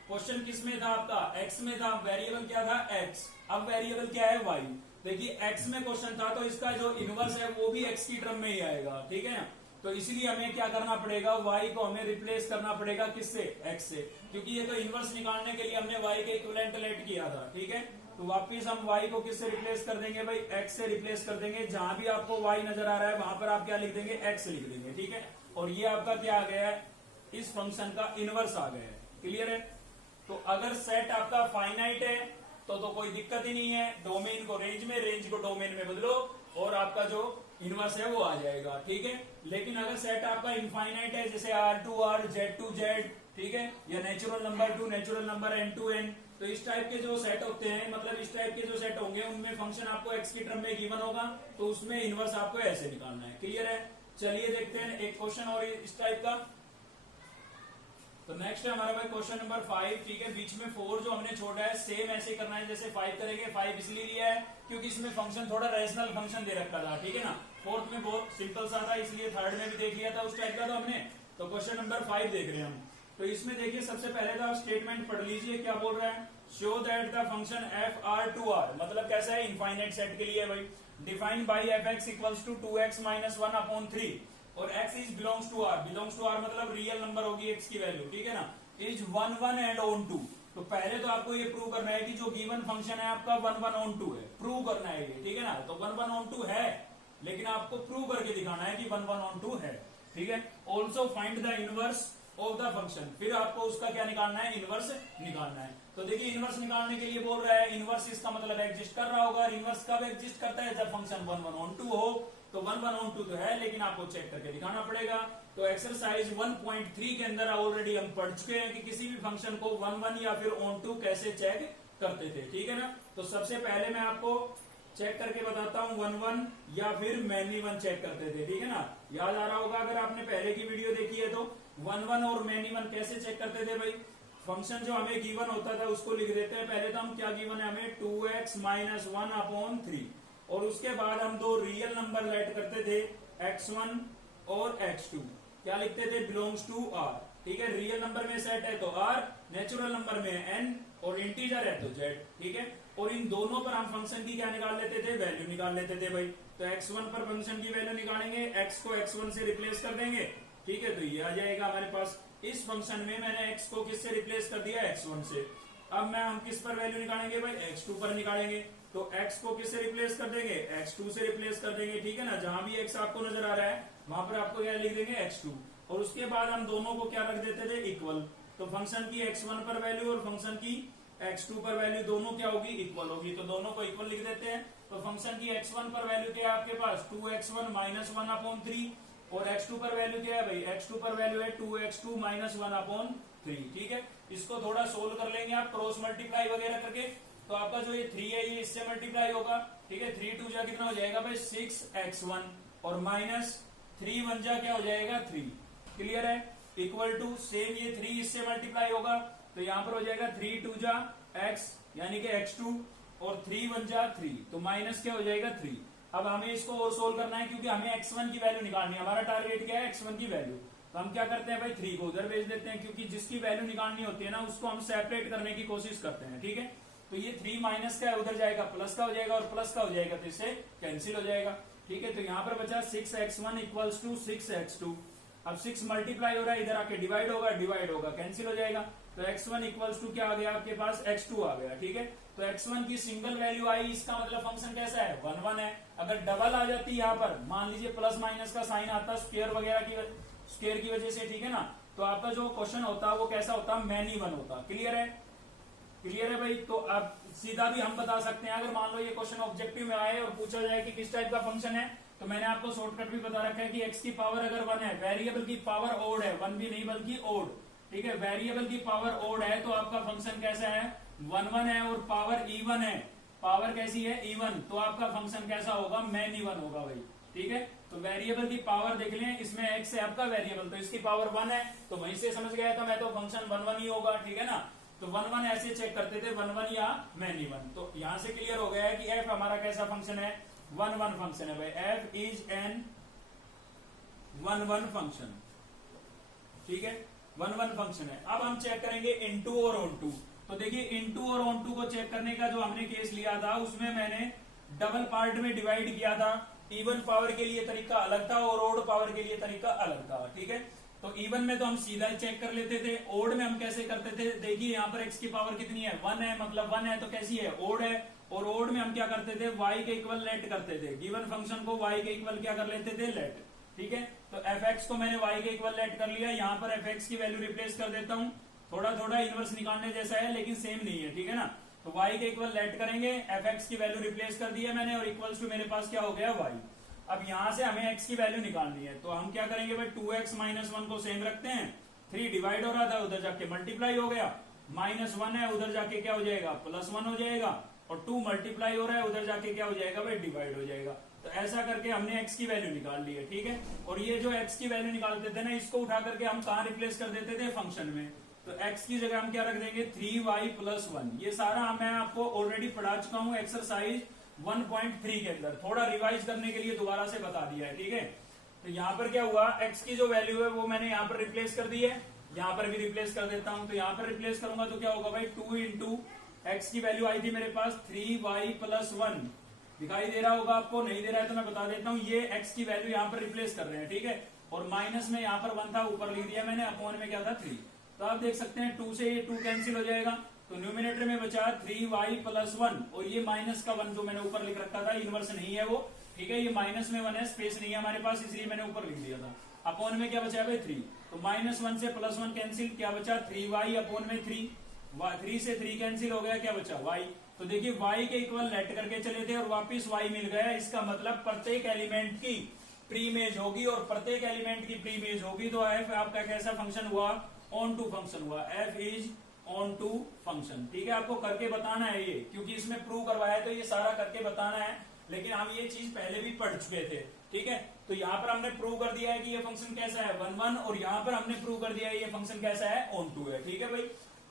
क्वेश्चन किस में था आपका, x में था, वेरिएबल क्या था x, अब वेरिएबल क्या है y। देखिए x में क्वेश्चन था तो इसका जो इनवर्स है वो भी x की टर्म में ही आएगा। ठीक है, तो इसलिए हमें क्या करना पड़ेगा, y को हमें रिप्लेस करना पड़ेगा किससे, x से, क्योंकि ये तो इनवर्स निकालने के लिए हमने y के इक्विवेलेंट लेट किया था। ठीक है, तो वापिस हम y को किससे रिप्लेस कर देंगे भाई, x से रिप्लेस कर देंगे। जहां भी आपको y नजर आ रहा है वहां पर आप क्या लिख देंगे, x लिख देंगे। ठीक है, और ये आपका क्या आ गया है, इस फंक्शन का इनवर्स आ गया है। क्लियर है, तो अगर सेट आपका फाइनाइट है तो कोई दिक्कत ही नहीं है, डोमेन को रेंज में, रेंज को डोमेन में बदलो और आपका जो इनवर्स है वो आ जाएगा। ठीक है, लेकिन अगर सेट आपका इनफाइनाइट है, जैसे R2R, Z2Z, ठीक है, या natural number two natural number N to N, तो इस टाइप के जो सेट होते हैं, मतलब इस टाइप के जो सेट होंगे उनमें फंक्शन आपको x की टर्म में गिवन होगा, तो उसमें इनवर्स आपको ऐसे निकालना है। क्लियर है, चलिए देखते हैं एक क्वेश्चन और इस टाइप का। तो नेक्स्ट है हमारा भाई क्वेश्चन नंबर 5। ठीक है, बीच में 4 जो हमने छोड़ा है सेम ऐसे करना है जैसे 5 करेंगे। 5 इसलिए लिया है क्योंकि इसमें फंक्शन थोड़ा रेशनल फंक्शन दे रखा था। ठीक है ना, फोर्थ में बहुत सिंपल सा था, इसलिए थर्ड में भी देख लिया था उस टाइप का तो हमने। तो क्वेश्चन नंबर 5 देख रहे हैं हम। तो इसमें देखिए सबसे पहले तो आप स्टेटमेंट पढ़ लीजिए, क्या बोल रहा है, show that the function F R to R, मतलब कैसा है, इनफाइनाइट सेट के लिए भाई, defined by F X equals to 2x minus 1 upon 3 और x is belongs to r, belongs to r मतलब रियल नंबर होगी x की वैल्यू। ठीक है ना, इज 1 1 एंड ऑन 2। तो पहले तो आपको ये प्रूव करना है कि जो गिवन फंक्शन है आपका 1 1 ऑन 2 है, प्रूव करना है ये। ठीक है ना, तो 1 1 ऑन 2 है, लेकिन आपको प्रूव करके दिखाना है कि 1 1 ऑन 2 है। ठीक है, also find the inverse of the function, फिर आपको उसका क्या निकालना है, इनवर्स निकालना है। तो देखिए इनवर्स निकालने के लिए बोल रहा है, इनवर्स इसका मतलब एग्जिस्ट कर रहा होगा। इनवर्स कब एग्जिस्ट करता है, जब फंक्शन 1 1 ऑन 2 हो। तो 1 1 ऑन 2 तो है, लेकिन आपको चेक करके दिखाना पड़ेगा। तो एक्सरसाइज 1.3 के अंदर ऑलरेडी हम पढ़ चुके हैं कि किसी भी फंक्शन को 1 1 या फिर ऑन 2 कैसे चेक करते थे। ठीक है ना, तो सबसे पहले मैं आपको चेक करके बताता हूं, 1 1 या फिर मैनी 1 चेक करते थे। ठीक है ना, याद आ रहा होगा अगर आपने पहले की वीडियो देखी है तो 1 1 और मैनी 1 कैसे चेक करते थे भाई। फंक्शन जो हमें गिवन होता था उसको लिख देते हैं। पहले तो हम क्या गिवन है हमें, 2x माइनस 1 अपॉन 3, और उसके बाद हम दो रियल नंबर लेट करते थे, x1 और x2। क्या लिखते थे, बिलोंग्स टू r। ठीक है, रियल नंबर में सेट है तो r, नेचुरल नंबर में n, और इंटीजर है तो z। ठीक है, और इन दोनों पर हम फंक्शन की क्या निकाल लेते थे, वैल्यू निकाल लेते थे भाई। तो x1 पर फंक्शन की वैल्यू निकालेंगे, x को x1 से रिप्लेस कर देंगे। ठीक है, तो ये आ जाएगा हमारे पास। इस फंक्शन में मैंने x को किससे रिप्लेस कर दिया, x1 से। अब हम किस पर वैल्यू निकालेंगे भाई, x2 पर निकालेंगे। तो x को किससे रिप्लेस कर देंगे, x2 से रिप्लेस कर देंगे। ठीक है ना, जहां भी x आपको नजर आ रहा है वहां पर आपको क्या लिख देंगे, x2। और उसके बाद हम दोनों को क्या रख देते थे, इक्वल। तो फंक्शन की x1 पर वैल्यू और फंक्शन की x2 पर वैल्यू दोनों क्या होगी, इक्वल होगी। तो दोनों को इक्वल लिख देते हैं। तो फंक्शन की x1 पर वैल्यू क्या है आपके पास, 2x1 माइनस 1 अपॉन 3, और x2 पर वैल्यू क्या है भाई, x2 पर वैल्यू है 2x2 माइनस 1 अपॉन 3। ठीक है, इसको थोड़ा सोल्व कर लेंगे आप क्रॉस मल्टीप्लाई वगैरह करके। तो आपका जो ये 3 है ये इससे मल्टीप्लाई होगा। ठीक है, 3 2 जा कितना हो जाएगा भाई, 6x1, और माइनस 3 1 जा क्या हो जाएगा, 3। क्लियर है, इक्वल टू सेम ये 3 इससे मल्टीप्लाई होगा, तो यहां पर हो जाएगा 3 2 जा x, यानी कि x2, और 3 1 जा 3, तो माइनस क्या हो जाएगा, 3। अब हमें इसको और सोल्व करना है, क्योंकि हमें x1 की वैल्यू निकालनी है। हमारा टारगेट क्या है, x1 की वैल्यू। तो हम क्या करते हैं भाई, 3 को उधर भेज देते हैं, क्योंकि जिसकी वैल्यू निकालनी होती है ना उसको हम सेपरेट करने की कोशिश करते हैं। ठीक है, तो ये 3 माइनस का उधर जाएगा, प्लस का हो जाएगा, और प्लस का हो जाएगा तो इससे कैंसिल हो जाएगा। ठीक है, तो यहाँ पर बचा 6x1 इक्वल्स टू 6x2। अब 6 मल्टीप्लाई हो रहा है, इधर आके डिवाइड होगा, कैंसिल हो जाएगा। तो x1 इक्वल्स टू क्या आ गया आपके पास, x2 आ गया। ठीक है, तो x1 की सिंगल वैल्यू आई, इसका मतलब फंक्शन कैसा है, 1 1 है। अगर डबल आ जाती यहाँ पर, मान लीजिए प्लस माइनस का साइन आता स्क्वायर वगैरह की वजह से, ठीक है ना, तो आपका जो क्वेश्चन होता वो कैसा होता, मैनी 1 होता। क्लियर है, क्लियर है भाई। तो आप सीधा भी हम बता सकते हैं, अगर मान लो ये क्वेश्चन ऑब्जेक्टिव में आए और पूछा जाए कि किस टाइप का फंक्शन है, तो मैंने आपको शॉर्टकट भी बता रखा है कि x की पावर अगर 1 है, वेरिएबल की पावर ओड है, 1 भी नहीं बल्कि ओड, ठीक है, वेरिएबल की पावर ओड है तो आपका फंक्शन कैसा है, 1 है, और पावर इवन है, पावर कैसी है, इवन, तो आपका फंक्शन कैसा होगा, मैन इवन होगा भाई। ठीक है, तो वेरिएबल की पावर देख लें, इसमें x है आपका वेरिएबल, तो इसकी पावर 1 है, तो वहीं से समझ गया था मैं, तो फंक्शन 1 ही होगा। ठीक है ना, तो 1 ऐसे चेक करते थे, 1 या मैन इवन। तो यहां से क्लियर हो गया है कि f हमारा कैसा फंक्शन है, 1 फंक्शन है भाई, f इज एन 1 फंक्शन। ठीक है, 1 फंक्शन है। अब हम चेक करेंगे इनटू और ऑन टू। तो देखिए इनटू और ऑन टू को चेक करने का जो हमने केस लिया था, उसमें मैंने डबल पार्ट में डिवाइड किया था। इवन पावर के लिए तरीका अलग था और ओड पावर के लिए तरीका अलग था। ठीक है, तो इवन में तो हम सीधा चेक कर लेते थे, ओड में हम कैसे करते थे, देखिए यहाँ पर x की पावर कितनी है, 1 है, मतलब 1 है तो कैसी है, ओड है। और ओड में हम क्या करते थे, y के इक्वल लेट करते थे, गिवन फंक्शन को y के इक्वल क्या कर लेते थे, लेट। ठीक है, तो fx को मैंने y के इक्वल लेट कर लिया, यहाँ पर fx की वैल्यू रिप्लेस कर देता हूँ। थोड़ा थोड़ा इनवर्स निकालने जैसा है लेकिन सेम नहीं है। ठीक है ना, तो y के इक्वल लेट करेंगे, fx की वैल्यू रिप्लेस कर दिया मैंने, और इक्वल्स टू मेरे पास क्या हो गया, y। अब यहां से हमें x की वैल्यू निकालनी है, तो हम क्या करेंगे भाई, 2x माइनस 1 को सेम रखते हैं, 3 डिवाइड हो रहा था, उधर जाके मल्टीप्लाई हो गया, -1 है, उधर जाके क्या हो जाएगा, +1 हो जाएगा, और 2 मल्टीप्लाई हो रहा है, उधर जाके क्या हो जाएगा भाई, डिवाइड हो जाएगा। तो ऐसा करके हमने x की वैल्यू निकाल ली है। ठीक है, और ये जो x की वैल्यू निकालते थे ना, इसको उठा करके हम कहां रिप्लेस कर देते थे, फंक्शन में। तो x की जगह हम क्या रख देंगे, 3y + 1। ये सारा मैं आपको ऑलरेडी पढ़ा चुका हूं एक्सरसाइज 1.3 के अंदर, थोड़ा रिवाइज करने के लिए दोबारा से बता दिया है। ठीक है, तो यहाँ पर क्या हुआ, x की जो वैल्यू है वो मैंने यहाँ पर रिप्लेस कर दी है, यहाँ पर भी रिप्लेस कर देता हूं। तो यहाँ पर रिप्लेस करूंगा तो क्या होगा भाई, 2 इंटू x की वैल्यू आई थी मेरे पास 3y + 1, दिखाई दे रहा होगा आपको, नहीं दे रहा है तो मैं बता देता हूँ, ये x की वैल्यू यहाँ पर रिप्लेस कर रहे हैं। ठीक है, और माइनस में यहाँ पर 1 था, ऊपर लिख दिया मैंने, अपॉन में क्या था 3। तो आप देख सकते हैं 2 से ये 2 कैंसिल हो जाएगा, तो न्यूमिनेटर में बचा 3y + 1, और ये माइनस का 1 जो मैंने ऊपर लिख रखा था, इनवर्स नहीं है वो। ठीक है, ये माइनस में 1 है, स्पेस नहीं है हमारे पास, इसलिए मैंने ऊपर लिख दिया था। अपॉन में क्या बचा भाई 3, तो -1 से +1 कैंसिल, क्या बचा 3y अपॉन में 3, 3 से 3 कैंसिल हो गया, क्या बचा y। तो देखिए y के इक्वल लेट करके चले थे और वापिस y मिल गया, इसका मतलब प्रत्येक एलिमेंट की प्री इमेज होगी, और प्रत्येक एलिमेंट की प्री इमेज होगी, तो f आपका कैसा फंक्शन हुआ, ऑन टू फंक्शन हुआ, f is onto function. ठीक है, आपको करके बताना है ये, क्योंकि इसमें प्रूव करवाया है तो ये सारा करके बताना है, लेकिन हम ये चीज पहले भी पढ़ चुके थे। ठीक है, तो यहाँ पर हमने प्रूव कर दिया है कि ये फंक्शन कैसा है, 1 और यहाँ पर हमने प्रूव कर दिया है ये फंक्शन कैसा है, ऑन टू है। ठीक है भाई,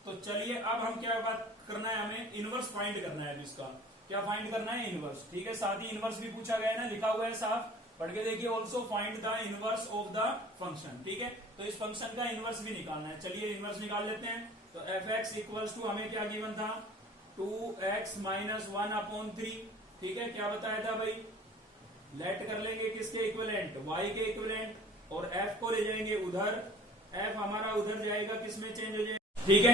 तो चलिए अब हम क्या बात करना है, हमें इनवर्स फाइंड करना है। इसका क्या फाइंड करना है, इनवर्स। ठीक है, साथ ही इनवर्स भी पूछा गया है ना, लिखा हुआ है साफ, पढ़ के देखिए, also find the inverse of the function. ठीक है, तो इस फंक्शन का इनवर्स भी निकालना है। चलिए इनवर्स निकाल लेते हैं। तो fx इक्वल्स टू हमें क्या गिवन था, 2x - 1/3। ठीक है, क्या बताया था भाई, लेट कर लेंगे किसके इक्विवेलेंट, y के इक्विवेलेंट, और f को ले जाएंगे उधर, f हमारा उधर जाएगा, किसमें चेंज हो जाएगा। ठीक है,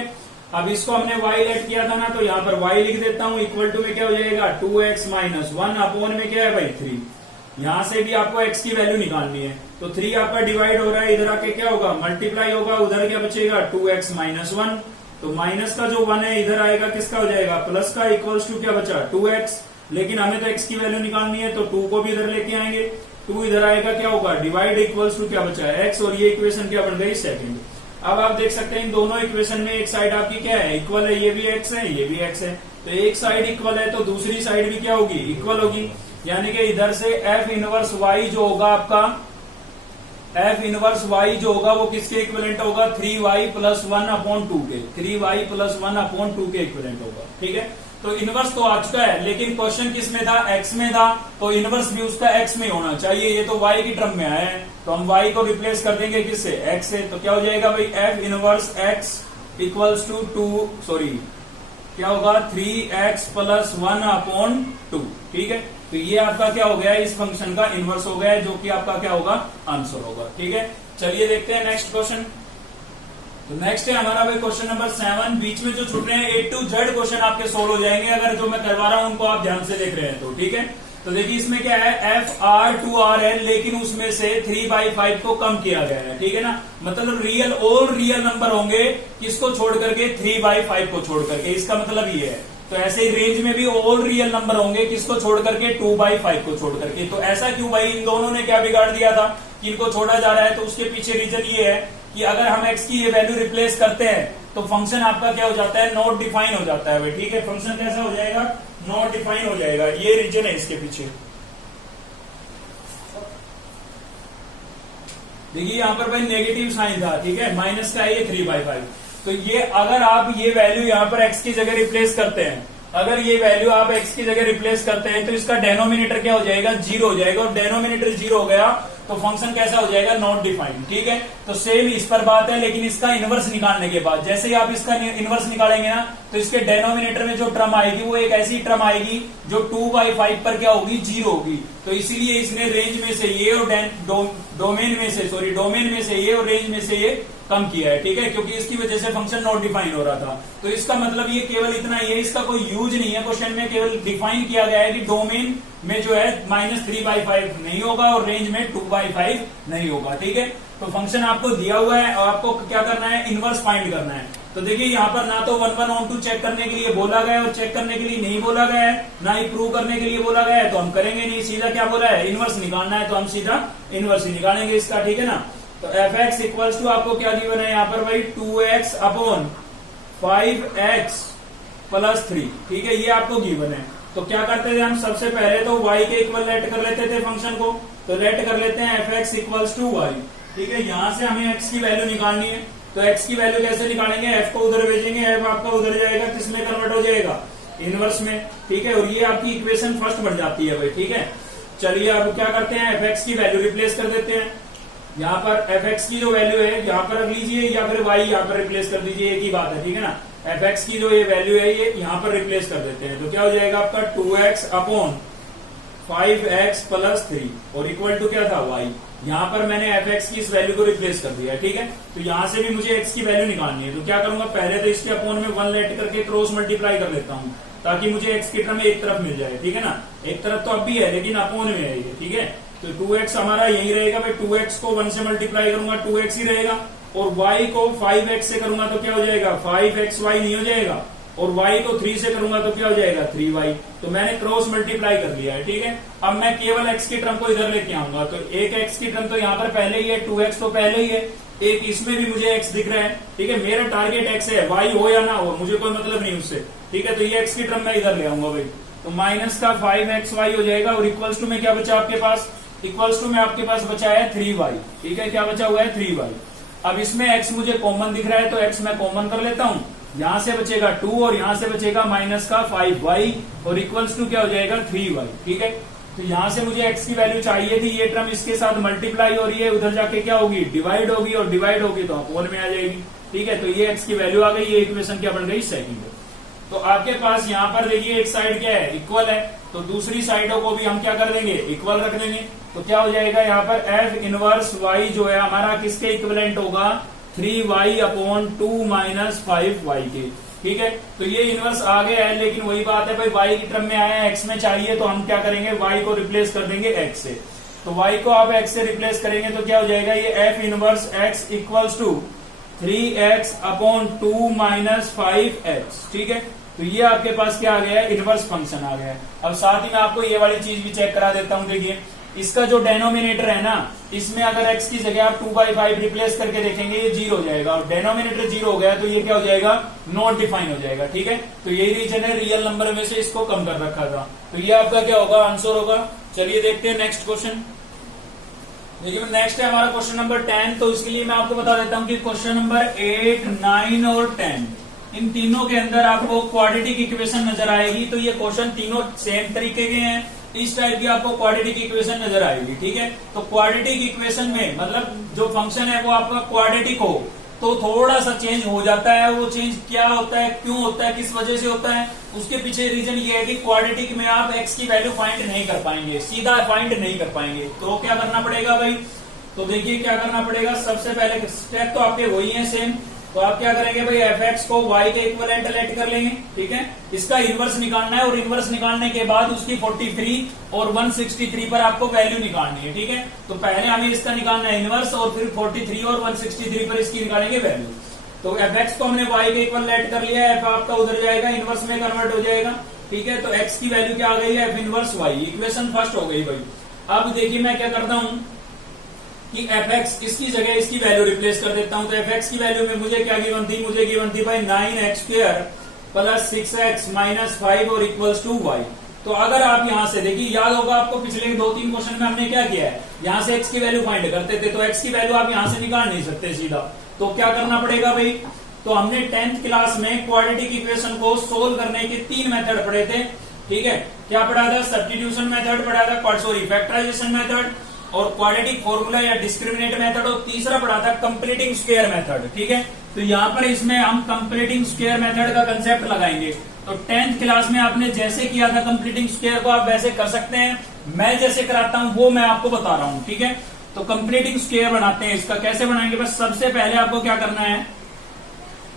अब इसको हमने y लेट किया था ना, तो यहाँ पर y लिख देता हूं, इक्वल टू में क्या हो जाएगा, 2x - 1 अपॉन में क्या है भाई 3। यहां से भी आपको x की वैल्यू निकालनी है, तो 3 आपका डिवाइड हो रहा है, इधर आके क्या होगा, मल्टीप्लाई होगा, उधर क्या बचेगा 2x - 1, तो माइनस का जो 1 है इधर आएगा, किसका हो जाएगा, प्लस का, इक्वल्स टू क्या बचा 2x, लेकिन हमें तो x की वैल्यू निकालनी है, तो 2 को भी इधर लेके आएंगे, 2 इधर आएगा, क्या होगा, डिवाइड, इक्वल्स टू क्या बचा x, और ये इक्वेशन क्या बन गई, सेकंड। अब आप देख सकते हैं इन दोनों इक्वेशन में एक साइड आपकी क्या है, इक्वल है, ये भी x है, ये भी x है, तो एक साइड इक्वल है तो दूसरी साइड भी क्या होगी, इक्वल होगी, यानी कि इधर से f इनवर्स y जो होगा आपका, f इनवर्स y जो होगा वो किसके इक्विवेलेंट होगा, 3y + 1/2 के, 3y + 1/2 के इक्विवेलेंट होगा। ठीक है, तो इनवर्स तो आ चुका है, लेकिन क्वेश्चन किस में था, x में था, तो इनवर्स भी उसका x में होना चाहिए। ये तो y की टर्म में आया है, तो हम y को रिप्लेस कर देंगे किससे, x से, तो क्या हो जाएगा भाई, f inverse x equals to क्या होगा, 3x + 1/2। ठीक है, तो ये आपका क्या हो गया, इस फंक्शन का इनवर्स हो गया, जो कि आपका क्या होगा, आंसर होगा। ठीक है, चलिए देखते हैं नेक्स्ट क्वेश्चन। तो नेक्स्ट है हमारा भाई क्वेश्चन नंबर 7। बीच में जो छूट रहे हैं A to Z क्वेश्चन आपके सोल्व हो जाएंगे, अगर जो मैं करवा रहा हूं उनको आप ध्यान से देख रहे हैं तो। ठीक है, तो देखिए इसमें क्या है, FR to R है, लेकिन उसमें से 3/5 को कम किया गया है। ठीक है ना, मतलब रियल और रियल नंबर होंगे, किसको छोड़ करके, 3/5 को छोड़ करके, इसका मतलब ये है। तो ऐसे ही रेंज में भी ऑल रियल नंबर होंगे, किसको छोड़ करके, 2/5 को छोड़ करके। तो ऐसा क्यों भाई, इन दोनों ने क्या बिगाड़ दिया था कि इनको छोड़ा जा रहा है, तो उसके पीछे रीजन ये है कि अगर हम x की ये वैल्यू रिप्लेस करते हैं तो फंक्शन आपका क्या हो जाता है, नॉट डिफाइन हो जाता है भाई, ठीक है। फंक्शन कैसा हो जाएगा, नॉट डिफाइन हो जाएगा। ये रीजन है इसके पीछे। देखिए यहाँ पर भाई नेगेटिव साइन था, ठीक है, माइनस का है ये 3/5। तो ये अगर आप ये वैल्यू यहाँ पर x की जगह रिप्लेस करते हैं, अगर ये वैल्यू आप x की जगह रिप्लेस करते हैं तो इसका डेनोमिनेटर क्या हो जाएगा, 0 हो जाएगा। और डेनोमिनेटर 0 हो गया तो फंक्शन कैसा हो जाएगा, नॉट डिफाइंड, ठीक है। तो सेम इस पर बात है, लेकिन इसका इनवर्स निकालने के बाद, जैसे ही आप इसका इनवर्स निकालेंगे ना, तो इसके डेनोमिनेटर में जो टर्म आएगी वो एक ऐसी टर्म आएगी जो 2/5 पर क्या होगी, 0 होगी। तो इसीलिए इसने रेंज में से ये और डोमेन में से ये और रेंज में से ये कम किया है, ठीक है, क्योंकि इसकी वजह से फंक्शन नॉट डिफाइन हो रहा था। तो इसका मतलब ये केवल इतना ही है, इसका कोई यूज नहीं है क्वेश्चन में, केवल डिफाइन किया गया है कि डोमेन में जो है -3/5 नहीं होगा और रेंज में 2/5 नहीं होगा, ठीक है। तो फंक्शन आपको दिया हुआ है और आपको क्या करना है, इनवर्स फाइंड करना है। तो देखिए यहाँ पर ना तो 1/1/2 चेक करने के लिए बोला गया है और चेक करने के लिए नहीं बोला गया है, ना ही प्रूव करने के लिए बोला गया है, तो हम करेंगे नहीं। सीधा क्या बोला है, इनवर्स निकालना है, तो हम सीधा इनवर्स ही निकालेंगे इसका, ठीक है ना। तो fx इक्वल्स टू आपको क्या गिवन है यहाँ पर भाई, 2x अपॉन 5x प्लस 3, ठीक है, ये आपको गिवन है। तो क्या करते थे हम, सबसे पहले तो y के इक्वल लेट कर लेते थे फंक्शन को, तो लेट कर लेते हैं fx इक्वल्स टू y, ठीक है। यहां से हमें x की वैल्यू निकालनी है, तो x की वैल्यू कैसे निकालेंगे, f को उधर भेजेंगे, f आपका उधर जाएगा, किसमें कन्वर्ट हो जाएगा, इनवर्स में, ठीक है। और ये आपकी इक्वेशन फर्स्ट बन जाती है भाई, ठीक है। चलिए अब क्या करते हैं, fx की वैल्यू रिप्लेस कर देते हैं। यहाँ पर fx की जो वैल्यू है यहाँ पर रख लीजिए, या फिर y यहाँ पर रिप्लेस कर दीजिए, एक ही बात है, ठीक है ना। fx की जो ये वैल्यू है ये यहाँ पर रिप्लेस कर देते हैं, तो क्या हो जाएगा आपका 2x अपॉन 5x प्लस 3 और इक्वल टू क्या था, y। यहाँ पर मैंने fx की इस वैल्यू को रिप्लेस कर दिया, ठीक है। तो यहाँ से भी मुझे x की वैल्यू निकालनी है, तो क्या करूंगा, पहले तो इसके अपोन में 1 लेट करके क्रॉस मल्टीप्लाई कर लेता हूँ, ताकि मुझे x की टर्म एक तरफ मिल जाए, ठीक है ना। एक तरफ तो अब भी है लेकिन अपोन में है ये, ठीक है। तो 2x हमारा यही रहेगा भाई, 2x को 1 से मल्टीप्लाई करूंगा 2x ही रहेगा, और y को 5x से करूंगा तो क्या हो जाएगा, 5xy नहीं हो जाएगा, और y को 3 से करूंगा तो क्या हो जाएगा, 3y। तो मैंने क्रॉस मल्टीप्लाई कर लिया है, ठीक है। अब मैं केवल x की टर्म को इधर लेके आऊंगा, तो एक x की टर्म तो यहाँ पर पहले ही है, 2x तो पहले ही है, एक इसमें भी मुझे x दिख रहा है, ठीक है। मेरा टारगेट x है, y हो या ना हो मुझे कोई मतलब नहीं उससे, ठीक है। तो ये x की टर्म मैं इधर ले आऊंगा भाई, तो माइनस का 5xy हो जाएगा, और इक्वल्स टू में क्या बचा आपके पास, इक्वल्स टू में आपके पास बचा है 3y, ठीक है। क्या बचा हुआ है, 3y। अब इसमें x मुझे कॉमन दिख रहा है, तो x मैं कॉमन कर लेता हूं, यहां से बचेगा 2 और यहां से बचेगा माइनस का 5y, और इक्वल्स टू क्या हो जाएगा, 3y, ठीक है। तो यहां से मुझे x की वैल्यू चाहिए थी, ये टर्म इसके साथ मल्टीप्लाई हो रही है, उधर जाके क्या होगी, डिवाइड होगी, और डिवाइड होगी तो अपोन में आ जाएगी, ठीक है। तो ये x की वैल्यू आ गई, ये इक्वेशन क्या बन गई, सेकंड। तो आपके पास यहाँ पर देखिए एक साइड क्या है, इक्वल है, तो दूसरी साइडों को भी हम क्या कर देंगे, इक्वल रख देंगे। तो क्या हो जाएगा यहाँ पर, f इनवर्स y जो है हमारा किसके इक्विवेलेंट होगा, 3y अपॉन 2 माइनस 5y के, ठीक है। तो ये इनवर्स आ गया है, लेकिन वही बात है भाई, y की टर्म में आया है, x में चाहिए, तो हम क्या करेंगे, y को रिप्लेस कर देंगे x से। तो y को आप x से रिप्लेस करेंगे तो क्या हो जाएगा, ये f inverse x equals to 3x upon 2 minus 5x, ठीक है। तो ये आपके पास क्या आ गया है, इनवर्स फंक्शन आ गया है। अब साथ ही मैं आपको ये वाली चीज भी चेक करा देता हूं, देखिए इसका जो डेनोमिनेटर है ना, इसमें अगर x की जगह आप 2/5 रिप्लेस करके देखेंगे, ये 0 हो जाएगा, और डेनोमिनेटर 0 हो गया तो ये क्या हो जाएगा, नॉट डिफाइन हो जाएगा, ठीक है। तो यही रीजन है, रियल नंबर में से इसको कम कर रखा था, तो ये आपका क्या होगा, आंसर होगा। चलिए देखते हैं नेक्स्ट क्वेश्चन। देखिए नेक्स्ट है हमारा क्वेश्चन नंबर 10। तो इसके लिए मैं आपको बता देता हूँ कि क्वेश्चन नंबर 8, 9 और 10 इन तीनों के अंदर आपको क्वाड्रेटिक इक्वेशन नजर आएगी। तो ये क्वेश्चन तीनों सेम तरीके के हैं, इस टाइप की आपको क्वाड्रेटिक इक्वेशन नजर आएगी, ठीक है। तो क्वाड्रेटिक इक्वेशन में मतलब जो फंक्शन है वो आपका क्वाड्रेटिक हो तो थोड़ा सा चेंज हो जाता है। वो चेंज क्या होता है, क्यों होता है, किस वजह से होता है, उसके पीछे रीजन ये है कि क्वाड्रेटिक में आप x की वैल्यू फाइंड नहीं कर पाएंगे, सीधा फाइंड नहीं कर पाएंगे। तो क्या करना पड़ेगा भाई, तो देखिए क्या करना पड़ेगा। सबसे पहले स्टेप तो आपके वही है सेम। तो आप क्या करेंगे भाई, fx को y के इक्विवेलेंट लेट कर लेंगे, ठीक है। इसका इनवर्स निकालना है और इनवर्स निकालने के बाद उसकी 43 और 163 पर आपको वैल्यू निकालनी है, ठीक है। तो पहले हमें इसका निकालना है इनवर्स और फिर 43 और 163 पर इसकी निकालेंगे वैल्यू। तो fx को हमने y के इक्वल लेट कर लिया है, f आपका उधर जाएगा, इनवर्स में कन्वर्ट हो जाएगा, ठीक है। तो x की वैल्यू क्या आ गई है, f inverse y, equation first हो गई भाई। अब देखिए मैं क्या करता हूं, कि fx इसकी जगह इसकी वैल्यू रिप्लेस कर देता हूं। तो fx की वैल्यू में मुझे क्या गिवन थी, मुझे गिवन थी भाई 9x² प्लस 6x माइनस 5 और इक्वल्स टू y। तो अगर आप यहां से देखिए, याद होगा आपको पिछले 2-3 क्वेश्चन में हमने क्या किया है, यहां से x की वैल्यू फाइंड करते थे, तो x की वैल्यू आप यहां से निकाल नहीं सकते सीधा, तो क्या करना पड़ेगा भाई। तो हमने 10th क्लास में क्वाड्रेटिक इक्वेशन को सोल्व करने के 3 मेथड पढ़े थे, ठीक है। क्या पढ़ा था, सब्स्टिट्यूशन मेथड पढ़ा था, सॉरी फैक्टराइजेशन मेथड और क्वाड्रेटिक फॉर्मूला या डिस्क्रिमिनेट मेथड, और तीसरा पढ़ा था कंप्लीटिंग स्क्वायर मेथड, ठीक है। तो यहाँ पर इसमें हम कंप्लीटिंग स्क्वायर मेथड का कंसेप्ट लगाएंगे। तो 10th क्लास में आपने जैसे किया था कंप्लीटिंग स्क्वायर को, आप वैसे कर सकते हैं, मैं जैसे कराता हूं वो मैं आपको बता रहा हूं, ठीक है। तो कंप्लीटिंग स्क्वायर बनाते हैं, इसका कैसे बनाएंगे, बस सबसे पहले आपको क्या करना है,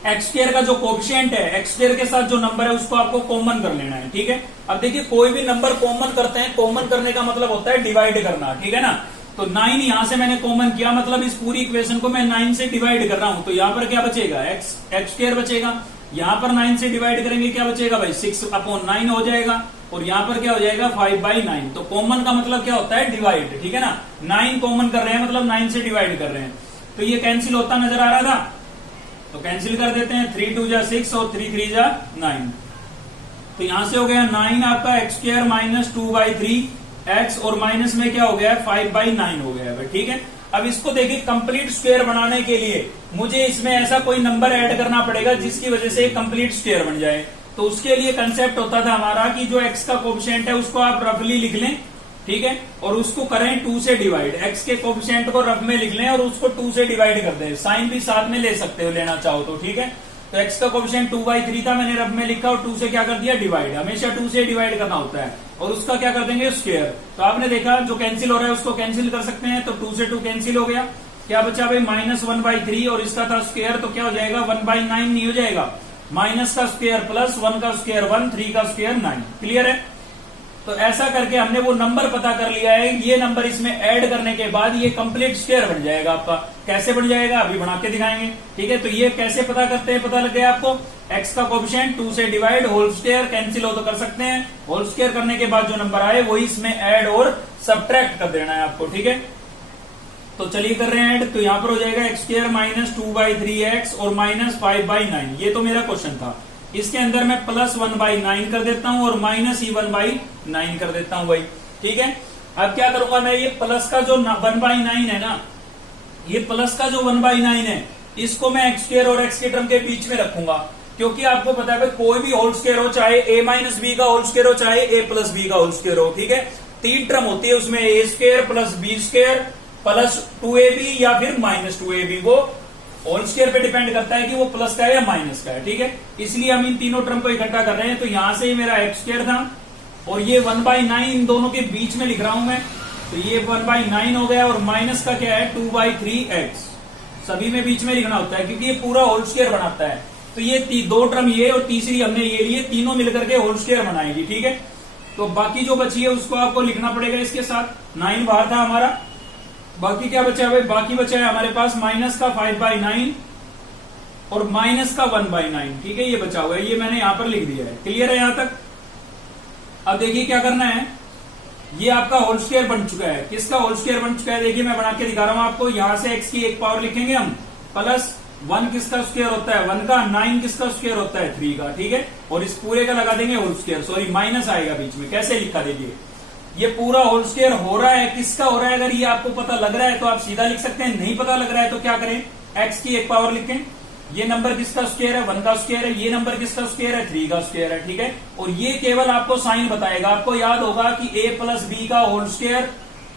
x² का जो कोएफिशिएंट है, x² के साथ जो नंबर है उसको आपको कॉमन कर लेना है, ठीक है। अब देखिए कोई भी नंबर कॉमन करते हैं, कॉमन करने का मतलब होता है डिवाइड करना, ठीक है ना। तो 9 यहां से मैंने कॉमन किया, मतलब इस पूरी इक्वेशन को मैं 9 से डिवाइड कर रहा हूं, तो यहां पर क्या बचेगा, x² बचेगा। यहां पर 9 से डिवाइड करेंगे, क्या बचेगा भाई, 6/9 हो जाएगा, और यहां पर क्या हो जाएगा 5/9। तो कॉमन का मतलब क्या होता है, डिवाइड, ठीक है ना। 9 कॉमन कर रहे हैं मतलब 9 से डिवाइड कर रहे हैं, तो ये कैंसिल होता नजर आ रहा था, तो कैंसिल कर देते हैं, 3 2 जा 6 और 3 3 जा 9। तो यहां से हो गया 9 आपका x² माइनस 2/3x, और माइनस में क्या हो गया 5/9 हो गया, ठीक है। अब इसको देखिए, कंप्लीट स्क्वायर बनाने के लिए मुझे इसमें ऐसा कोई नंबर ऐड करना पड़ेगा जिसकी वजह से कंप्लीट स्क्वायर बन जाए। तो उसके लिए कंसेप्ट होता था हमारा कि जो x का कोएफिशिएंट है उसको आप रफली लिख लें, ठीक है, और उसको करें 2 से डिवाइड। x के कोएफिशिएंट को रफ में लिख लें और उसको 2 से डिवाइड कर दें, साइन भी साथ में ले सकते हो लेना चाहो तो, ठीक है। तो x का कोएफिशिएंट 2/3 था, मैंने रफ में लिखा और 2 से क्या कर दिया डिवाइड, हमेशा 2 से डिवाइड करना होता है, और उसका क्या कर देंगे स्क्वायर। तो आपने देखा जो कैंसिल हो रहा है उसको कैंसिल कर सकते हैं, तो 2 से 2 कैंसिल हो गया, क्या बचा भाई -1/3, और इसका था स्क्वायर, तो क्या हो जाएगा 1/9 नहीं हो जाएगा, माइनस का स्क्वायर प्लस 1 का स्क्वायर 1, 3 का स्क्वायर 9, क्लियर है। तो ऐसा करके हमने वो नंबर पता कर लिया है, ये नंबर इसमें ऐड करने के बाद ये कंप्लीट स्क्वायर बन जाएगा आपका। कैसे बन जाएगा अभी बना के दिखाएंगे, ठीक है। तो ये कैसे पता करते हैं, पता लग गया आपको, x का कोएफिशिएंट 2 से डिवाइड, होल स्क्वायर, कैंसिल हो तो कर सकते हैं, होल स्क्वायर करने के बाद जो नंबर आए वही इसमें ऐड और सब्ट्रैक्ट कर देना है आपको, ठीक है। तो चलिए कर रहे हैं ऐड, तो यहां पर हो जाएगा x² माइनस 2/3x और माइनस 5/9, ये तो मेरा क्वेश्चन था। इसके अंदर मैं प्लस 1/9 कर देता हूं और माइनस ही 1/9 कर देता हूं भाई, ठीक है। अब क्या करूंगा मैं, ये प्लस का जो 1/9 है ना, ये प्लस का जो 1/9 है, इसको मैं x² और x के टर्म के बीच में रखूंगा, क्योंकि आपको पता है भाई कोई भी होल स्क्वायर हो, चाहे a माइनस बी का होल स्क्वायर हो, चाहे a प्लस बी का होल स्क्वायर हो, ठीक है। 3 टर्म होती है उसमें, a² plus b² plus 2ab या फिर माइनस 2ab, वो होल स्क्वायर पे डिपेंड करता है कि वो प्लस का है या माइनस का है, ठीक है। इसलिए हम इन तीनों टर्म को इकट्ठा कर रहे हैं। तो यहां से मेरा x² था और ये 1/9 इन दोनों के बीच में लिख रहा हूं मैं, तो ये 1/9 हो गया, और माइनस का क्या है 2/3x, सभी में बीच में लिखना होता है क्योंकि ये पूरा होल स्क्वायर बनाता है। तो ये 2 टर्म ये और तीसरी हमने ये लिए, तीनों मिलकर के होल स्क्वायर बनाएगी, ठीक है। तो बाकी जो बची है उसको आपको लिखना पड़ेगा इसके साथ, 9 बाहर था हमारा, बाकी क्या बचा है भाई, बाकी बचा है हमारे पास माइनस का 5/9 और माइनस का 1/9, ठीक है, ये बचा हुआ है, ये मैंने यहां पर लिख दिया है, क्लियर है यहां तक। अब देखिए क्या करना है, ये आपका होल स्क्वायर बन चुका है, किसका होल स्क्वायर बन चुका है, देखिए मैं बना के दिखा रहा हूं आपको। यहां से x की एक पावर लिखेंगे हम, प्लस 1 किसका स्क्वायर होता है 1 का, 9 किसका स्क्वायर होता है 3 का, ठीक है, और इस पूरे का लगा देंगे होल स्क्वायर, सॉरी माइनस आएगा बीच में, कैसे लिखा देखिए, ये पूरा होल स्क्वायर हो रहा है, किसका हो रहा है, अगर ये आपको पता लग रहा है तो आप सीधा लिख सकते हैं, नहीं पता लग रहा है तो क्या करें, x की एक पावर लिखें, ये नंबर किसका स्क्वायर है 1 का स्क्वायर है, ये नंबर किसका स्क्वायर है 3 का स्क्वायर है, ठीक है। और ये केवल आपको साइन बताएगा, आपको याद होगा कि a प्लस बी का होल स्क्वायर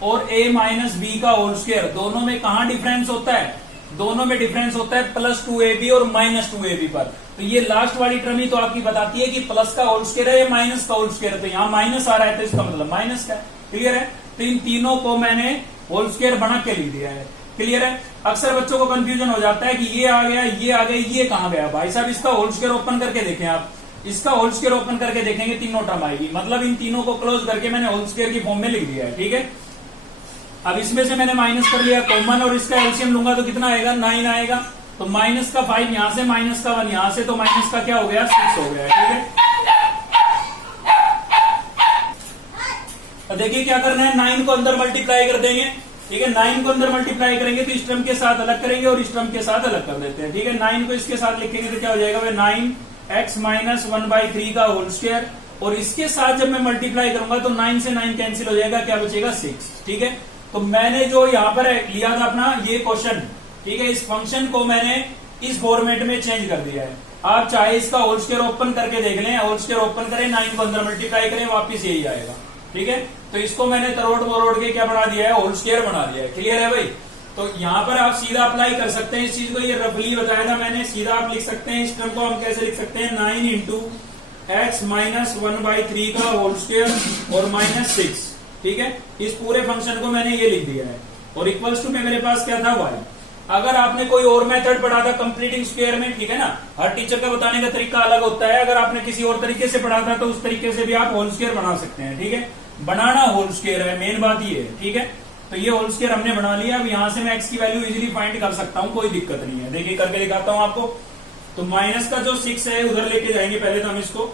और a माइनस बी का होल स्क्वायर, दोनों में कहां डिफरेंस होता है, दोनों में डिफरेंस होता है प्लस 2ab और माइनस 2ab पर। तो ये लास्ट वाली टर्म ही तो आपकी बताती है कि प्लस का होल स्क्वायर है या माइनस का होल स्क्वायर है, तो यहाँ माइनस आ रहा है तो इसका मतलब माइनस का है, क्लियर है। तो इन तीनों को मैंने होल स्क्वायर बना के लिख दिया है, क्लियर है। अक्सर बच्चों को कंफ्यूजन हो जाता है कि ये आ गया, ये आ गया, ये कहां गया, भाई साहब इसका होल स्क्वायर ओपन करके देखें आप, इसका होल स्क्वायर ओपन करके देखेंगे तीनों टर्म आएगी, मतलब इन तीनों को क्लोज करके मैंने होल स्क्वायर की फॉर्म में लिख दिया है, ठीक है। अब इसमें से मैंने माइनस कर लिया कॉमन, और इसका एलसीएम लूंगा तो कितना आएगा 9 आएगा, तो माइनस का 5 यहां से, माइनस का 1 यहां से, तो माइनस का क्या हो गया 6 हो गया, ठीक है। देखिए क्या करना है, 9 को अंदर मल्टीप्लाई कर देंगे, ठीक है। 9 को अंदर मल्टीप्लाई करेंगे तो इस टर्म के साथ अलग करेंगे और इस टर्म के साथ अलग कर देते हैं। ठीक है, 9 को इसके साथ लिखेंगे तो क्या हो जाएगा भाई 9x माइनस 1/3 का होल स्क्वायर, और इसके साथ जब मैं मल्टीप्लाई करूंगा तो 9 से 9 कैंसिल हो जाएगा, क्या बचेगा 6। ठीक है, तो मैंने जो यहाँ पर लिया था अपना ये क्वेश्चन, ठीक है, इस फंक्शन को मैंने इस फॉर्मेट में चेंज कर दिया है। आप चाहे इसका होल स्क्वायर ओपन करके देख लें, होल स्क्वायर ओपन करें, 9 को अंदर मल्टीप्लाई करें, वापिस यही आएगा। ठीक है, तो इसको मैंने तरोड़ मरोड़ के क्या बना दिया है, होल स्क्वायर बना दिया है। क्लियर है भाई? तो यहाँ पर आप सीधा अप्लाई कर सकते हैं इस चीज को, ये रफली बताया था मैंने, सीधा आप लिख सकते हैं इस टर्म को। हम कैसे लिख सकते हैं, 9 इंटू एक्स माइनस 1/3 का होल स्क्वायर और माइनस 6। ठीक है, इस पूरे फंक्शन को मैंने ये लिख दिया है, और इक्वल्स टू में मेरे पास क्या था, y। अगर आपने कोई और मेथड पढ़ा था कंप्लीटिंग स्क्वायर में, ठीक है ना, हर टीचर का बताने का तरीका अलग होता है। अगर आपने किसी और तरीके से पढ़ा था तो उस तरीके से भी आप होल स्क्वायर बना सकते हैं। ठीक है, बनाना होल स्क्वायर है, मेन बात ये है। ठीक है, तो ये होल स्क्वायर हमने बना लिया। अब यहां से मैं x की वैल्यू इजीली फाइंड कर सकता हूं, कोई दिक्कत नहीं है। देखिए करके दिखाता हूं आपको। तो माइनस का जो 6 है उधर लेके जाएंगे पहले तो हम इसको,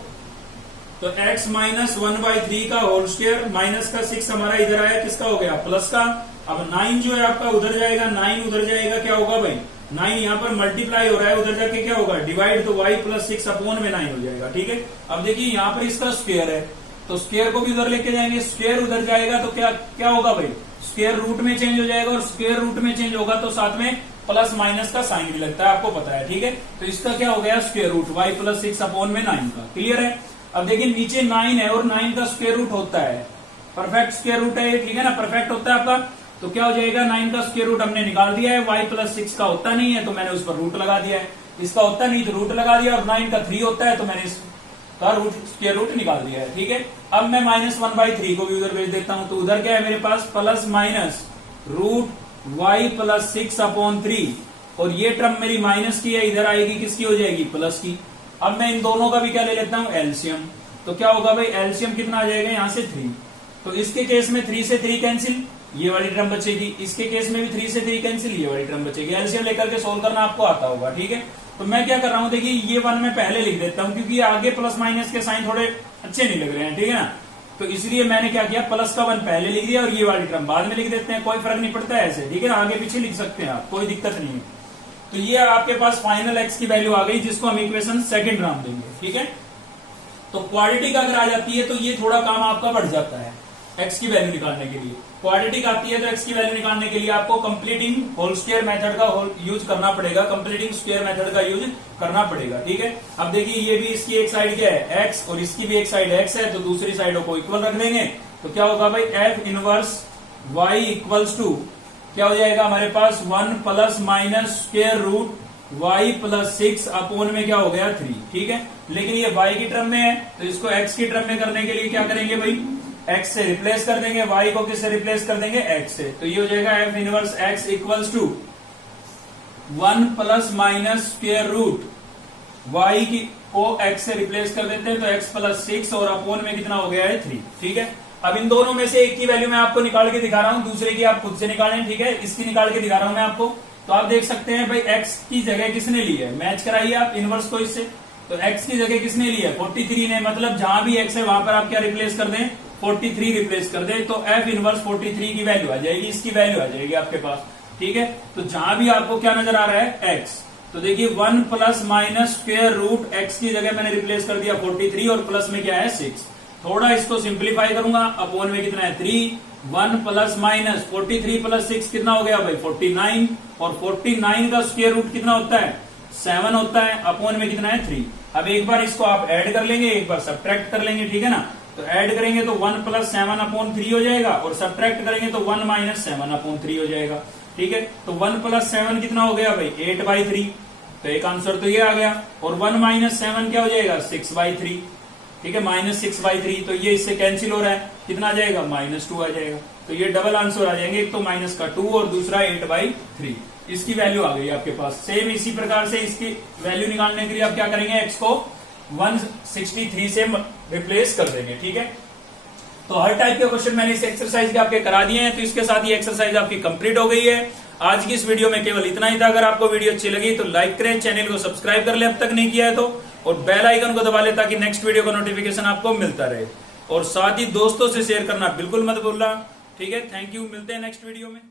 तो x माइनस 1/3 का होल स्क्वायर, माइनस का 6 हमारा इधर आया, किसका हो गया, प्लस का। अब 9 जो है आपका उधर जाएगा, 9 उधर जाएगा, क्या होगा भाई, 9 यहाँ पर मल्टीप्लाई हो रहा है, उधर जाके क्या होगा, डिवाइड, तो y प्लस 6 अपॉन में 9 हो जाएगा। ठीक है, अब देखिए यहाँ पर इसका स्क्वायर है, तो स्क्वायर को भी उधर लेके जाएंगे, स्क्वायर उधर जाएगा तो क्या क्या होगा भाई, स्क्वायर रूट में चेंज हो जाएगा, और स्क्वायर रूट में चेंज होगा तो साथ में प्लस माइनस का साइन भी लगता है, आपको पता है। ठीक है, तो इसका क्या हो गया, square root y plus 6 upon में 9 का। क्लियर है? अब देखिए नीचे 9 है और 9 का स्क्वायर रूट होता है, परफेक्ट स्क्वायर रूट है ये, ठीक है ना, परफेक्ट होता है आपका। तो क्या हो जाएगा, 9 का स्क्वायर रूट हमने निकाल दिया है, y प्लस 6 का होता नहीं है तो मैंने उस पर रूट लगा दिया है, इसका होता नहीं तो रूट लगा दिया, और 9 का 3 होता है तो मैंने इसका रूट स्क्वायर रूट निकाल दिया है। ठीक है, अब मैं माइनस 1/3 को भी उधर भेज देता हूं, तो उधर क्या है मेरे पास, plus minus root y plus 6 upon 3, और ये टर्म मेरी माइनस की है, इधर आएगी किसकी हो जाएगी, प्लस की। अब मैं इन दोनों का भी क्या ले लेता हूं, एलसीएम। तो क्या होगा भाई, एलसीएम कितना आ जाएगा यहाँ से 3। तो इसके केस में 3 से 3 कैंसिल, ये वाली टर्म बचेगी, इसके केस में भी 3 से 3 कैंसिल, ये वाली टर्म बचेगी। एलसीएम लेकर के सोल्व करना आपको आता होगा। ठीक है, तो मैं क्या कर रहा हूँ, देखिए ये 1 मैं पहले लिख देता हूँ, क्योंकि आगे प्लस माइनस के साइन थोड़े अच्छे नहीं लग रहे हैं। ठीक है ना, तो इसलिए मैंने क्या किया, प्लस का 1 पहले लिख दिया और ये वाली टर्म बाद में लिख देते हैं, कोई फर्क नहीं पड़ता है ऐसे। ठीक है ना, आगे पीछे लिख सकते हैं आप, कोई दिक्कत नहीं है। तो ये आपके पास फाइनल एक्स की वैल्यू आ गई, जिसको हम इक्वेशन सेकंड नाम देंगे। ठीक है, तो क्वाड्रेटिक अगर आ जाती है तो ये थोड़ा काम आपका बढ़ जाता है एक्स की वैल्यू निकालने के लिए। क्वाड्रेटिक आती है तो एक्स की वैल्यू निकालने के लिए आपको कंप्लीटिंग होल स्क्वायर मेथड का यूज करना पड़ेगा, कंप्लीटिंग स्क्वायर मेथड का यूज करना पड़ेगा। ठीक है, अब देखिए ये भी इसकी एक साइड क्या है, एक्स, और इसकी भी एक साइड एक्स है, तो दूसरी साइडों को इक्वल रख देंगे। तो क्या होगा भाई, F inverse Y equals to क्या हो जाएगा हमारे पास, 1 plus minus square root y plus 6 upon में क्या हो गया 3। ठीक है, लेकिन ये y की टर्म में है तो इसको x की टर्म में करने के लिए क्या करेंगे भाई, x से रिप्लेस कर देंगे, y को किससे रिप्लेस कर देंगे, x से। तो ये हो जाएगा f inverse x equals to 1 plus minus square root y की को x से रिप्लेस कर देते हैं तो x प्लस 6 और अपोन में कितना हो गया है 3। ठीक है, अब इन दोनों में से एक की वैल्यू मैं आपको निकाल के दिखा रहा हूं, दूसरे की आप खुद से निकालें। ठीक है, इसकी निकाल के दिखा रहा हूं मैं आपको। तो आप देख सकते हैं भाई x की जगह किसने ली है, मैच कराइए आप इनवर्स को इससे। तो x की जगह किसने ली है, 43 ने, मतलब जहां भी x है वहां पर आप क्या रिप्लेस कर दें, 43 रिप्लेस कर दें, तो f इनवर्स 43 की वैल्यू आ जाएगी, इसकी वैल्यू आ जाएगी आपके पास। ठीक है, तो जहां भी आपको क्या नजर आ रहा है x, तो देखिए 1 plus minus square root x की जगह मैंने रिप्लेस कर दिया 43 और प्लस में क्या है 6। थोड़ा इसको सिंप्लीफाई करूंगा, अपोन में कितना है 3, 1 प्लस माइनस 43 प्लस 6 कितना हो गया भाई 49, और 49 का स्क्वायर रूट कितना होता है 7 होता है, अपोन में कितना है 3। अब एक बार इसको आप ऐड कर लेंगे, एक बार सब्ट्रैक्ट कर लेंगे। ठीक है ना, तो ऐड करेंगे तो 1 प्लस 7 अपॉन 3 हो जाएगा, और सब्ट्रैक्ट करेंगे तो 1 माइनस 7 अपॉन 3 हो जाएगा। ठीक है, तो 1 प्लस 7 कितना हो गया भाई 8/3, तो एक आंसर तो ये आ गया, और 1 माइनस 7 क्या हो जाएगा 6/3। ठीक है, माइनस 6/3, तो ये इससे कैंसिल हो रहा है, कितना आ जाएगा -2 आ जाएगा। तो ये डबल आंसर आ जाएंगे, एक तो माइनस का 2 और दूसरा 8/3, इसकी वैल्यू आ गई आपके पास। सेम इसी प्रकार से इसकी वैल्यू निकालने के लिए आप क्या करेंगे, x को 163 से रिप्लेस कर देंगे। ठीक है, तो हर टाइप के क्वेश्चन मैंने इस एक्सरसाइज के आपके करा दिए हैं, तो इसके साथ ये एक्सरसाइज आपकी कंप्लीट हो गई है। आज की इस वीडियो में केवल इतना ही था। अगर आपको वीडियो अच्छी लगी तो लाइक करें, चैनल को सब्सक्राइब कर ले अब तक नहीं किया है तो, और बेल आइकन को दबा ले ताकि नेक्स्ट वीडियो का नोटिफिकेशन आपको मिलता रहे, और साथ ही दोस्तों से शेयर करना बिल्कुल मत भूलना। ठीक है, थैंक यू, मिलते हैं नेक्स्ट वीडियो में।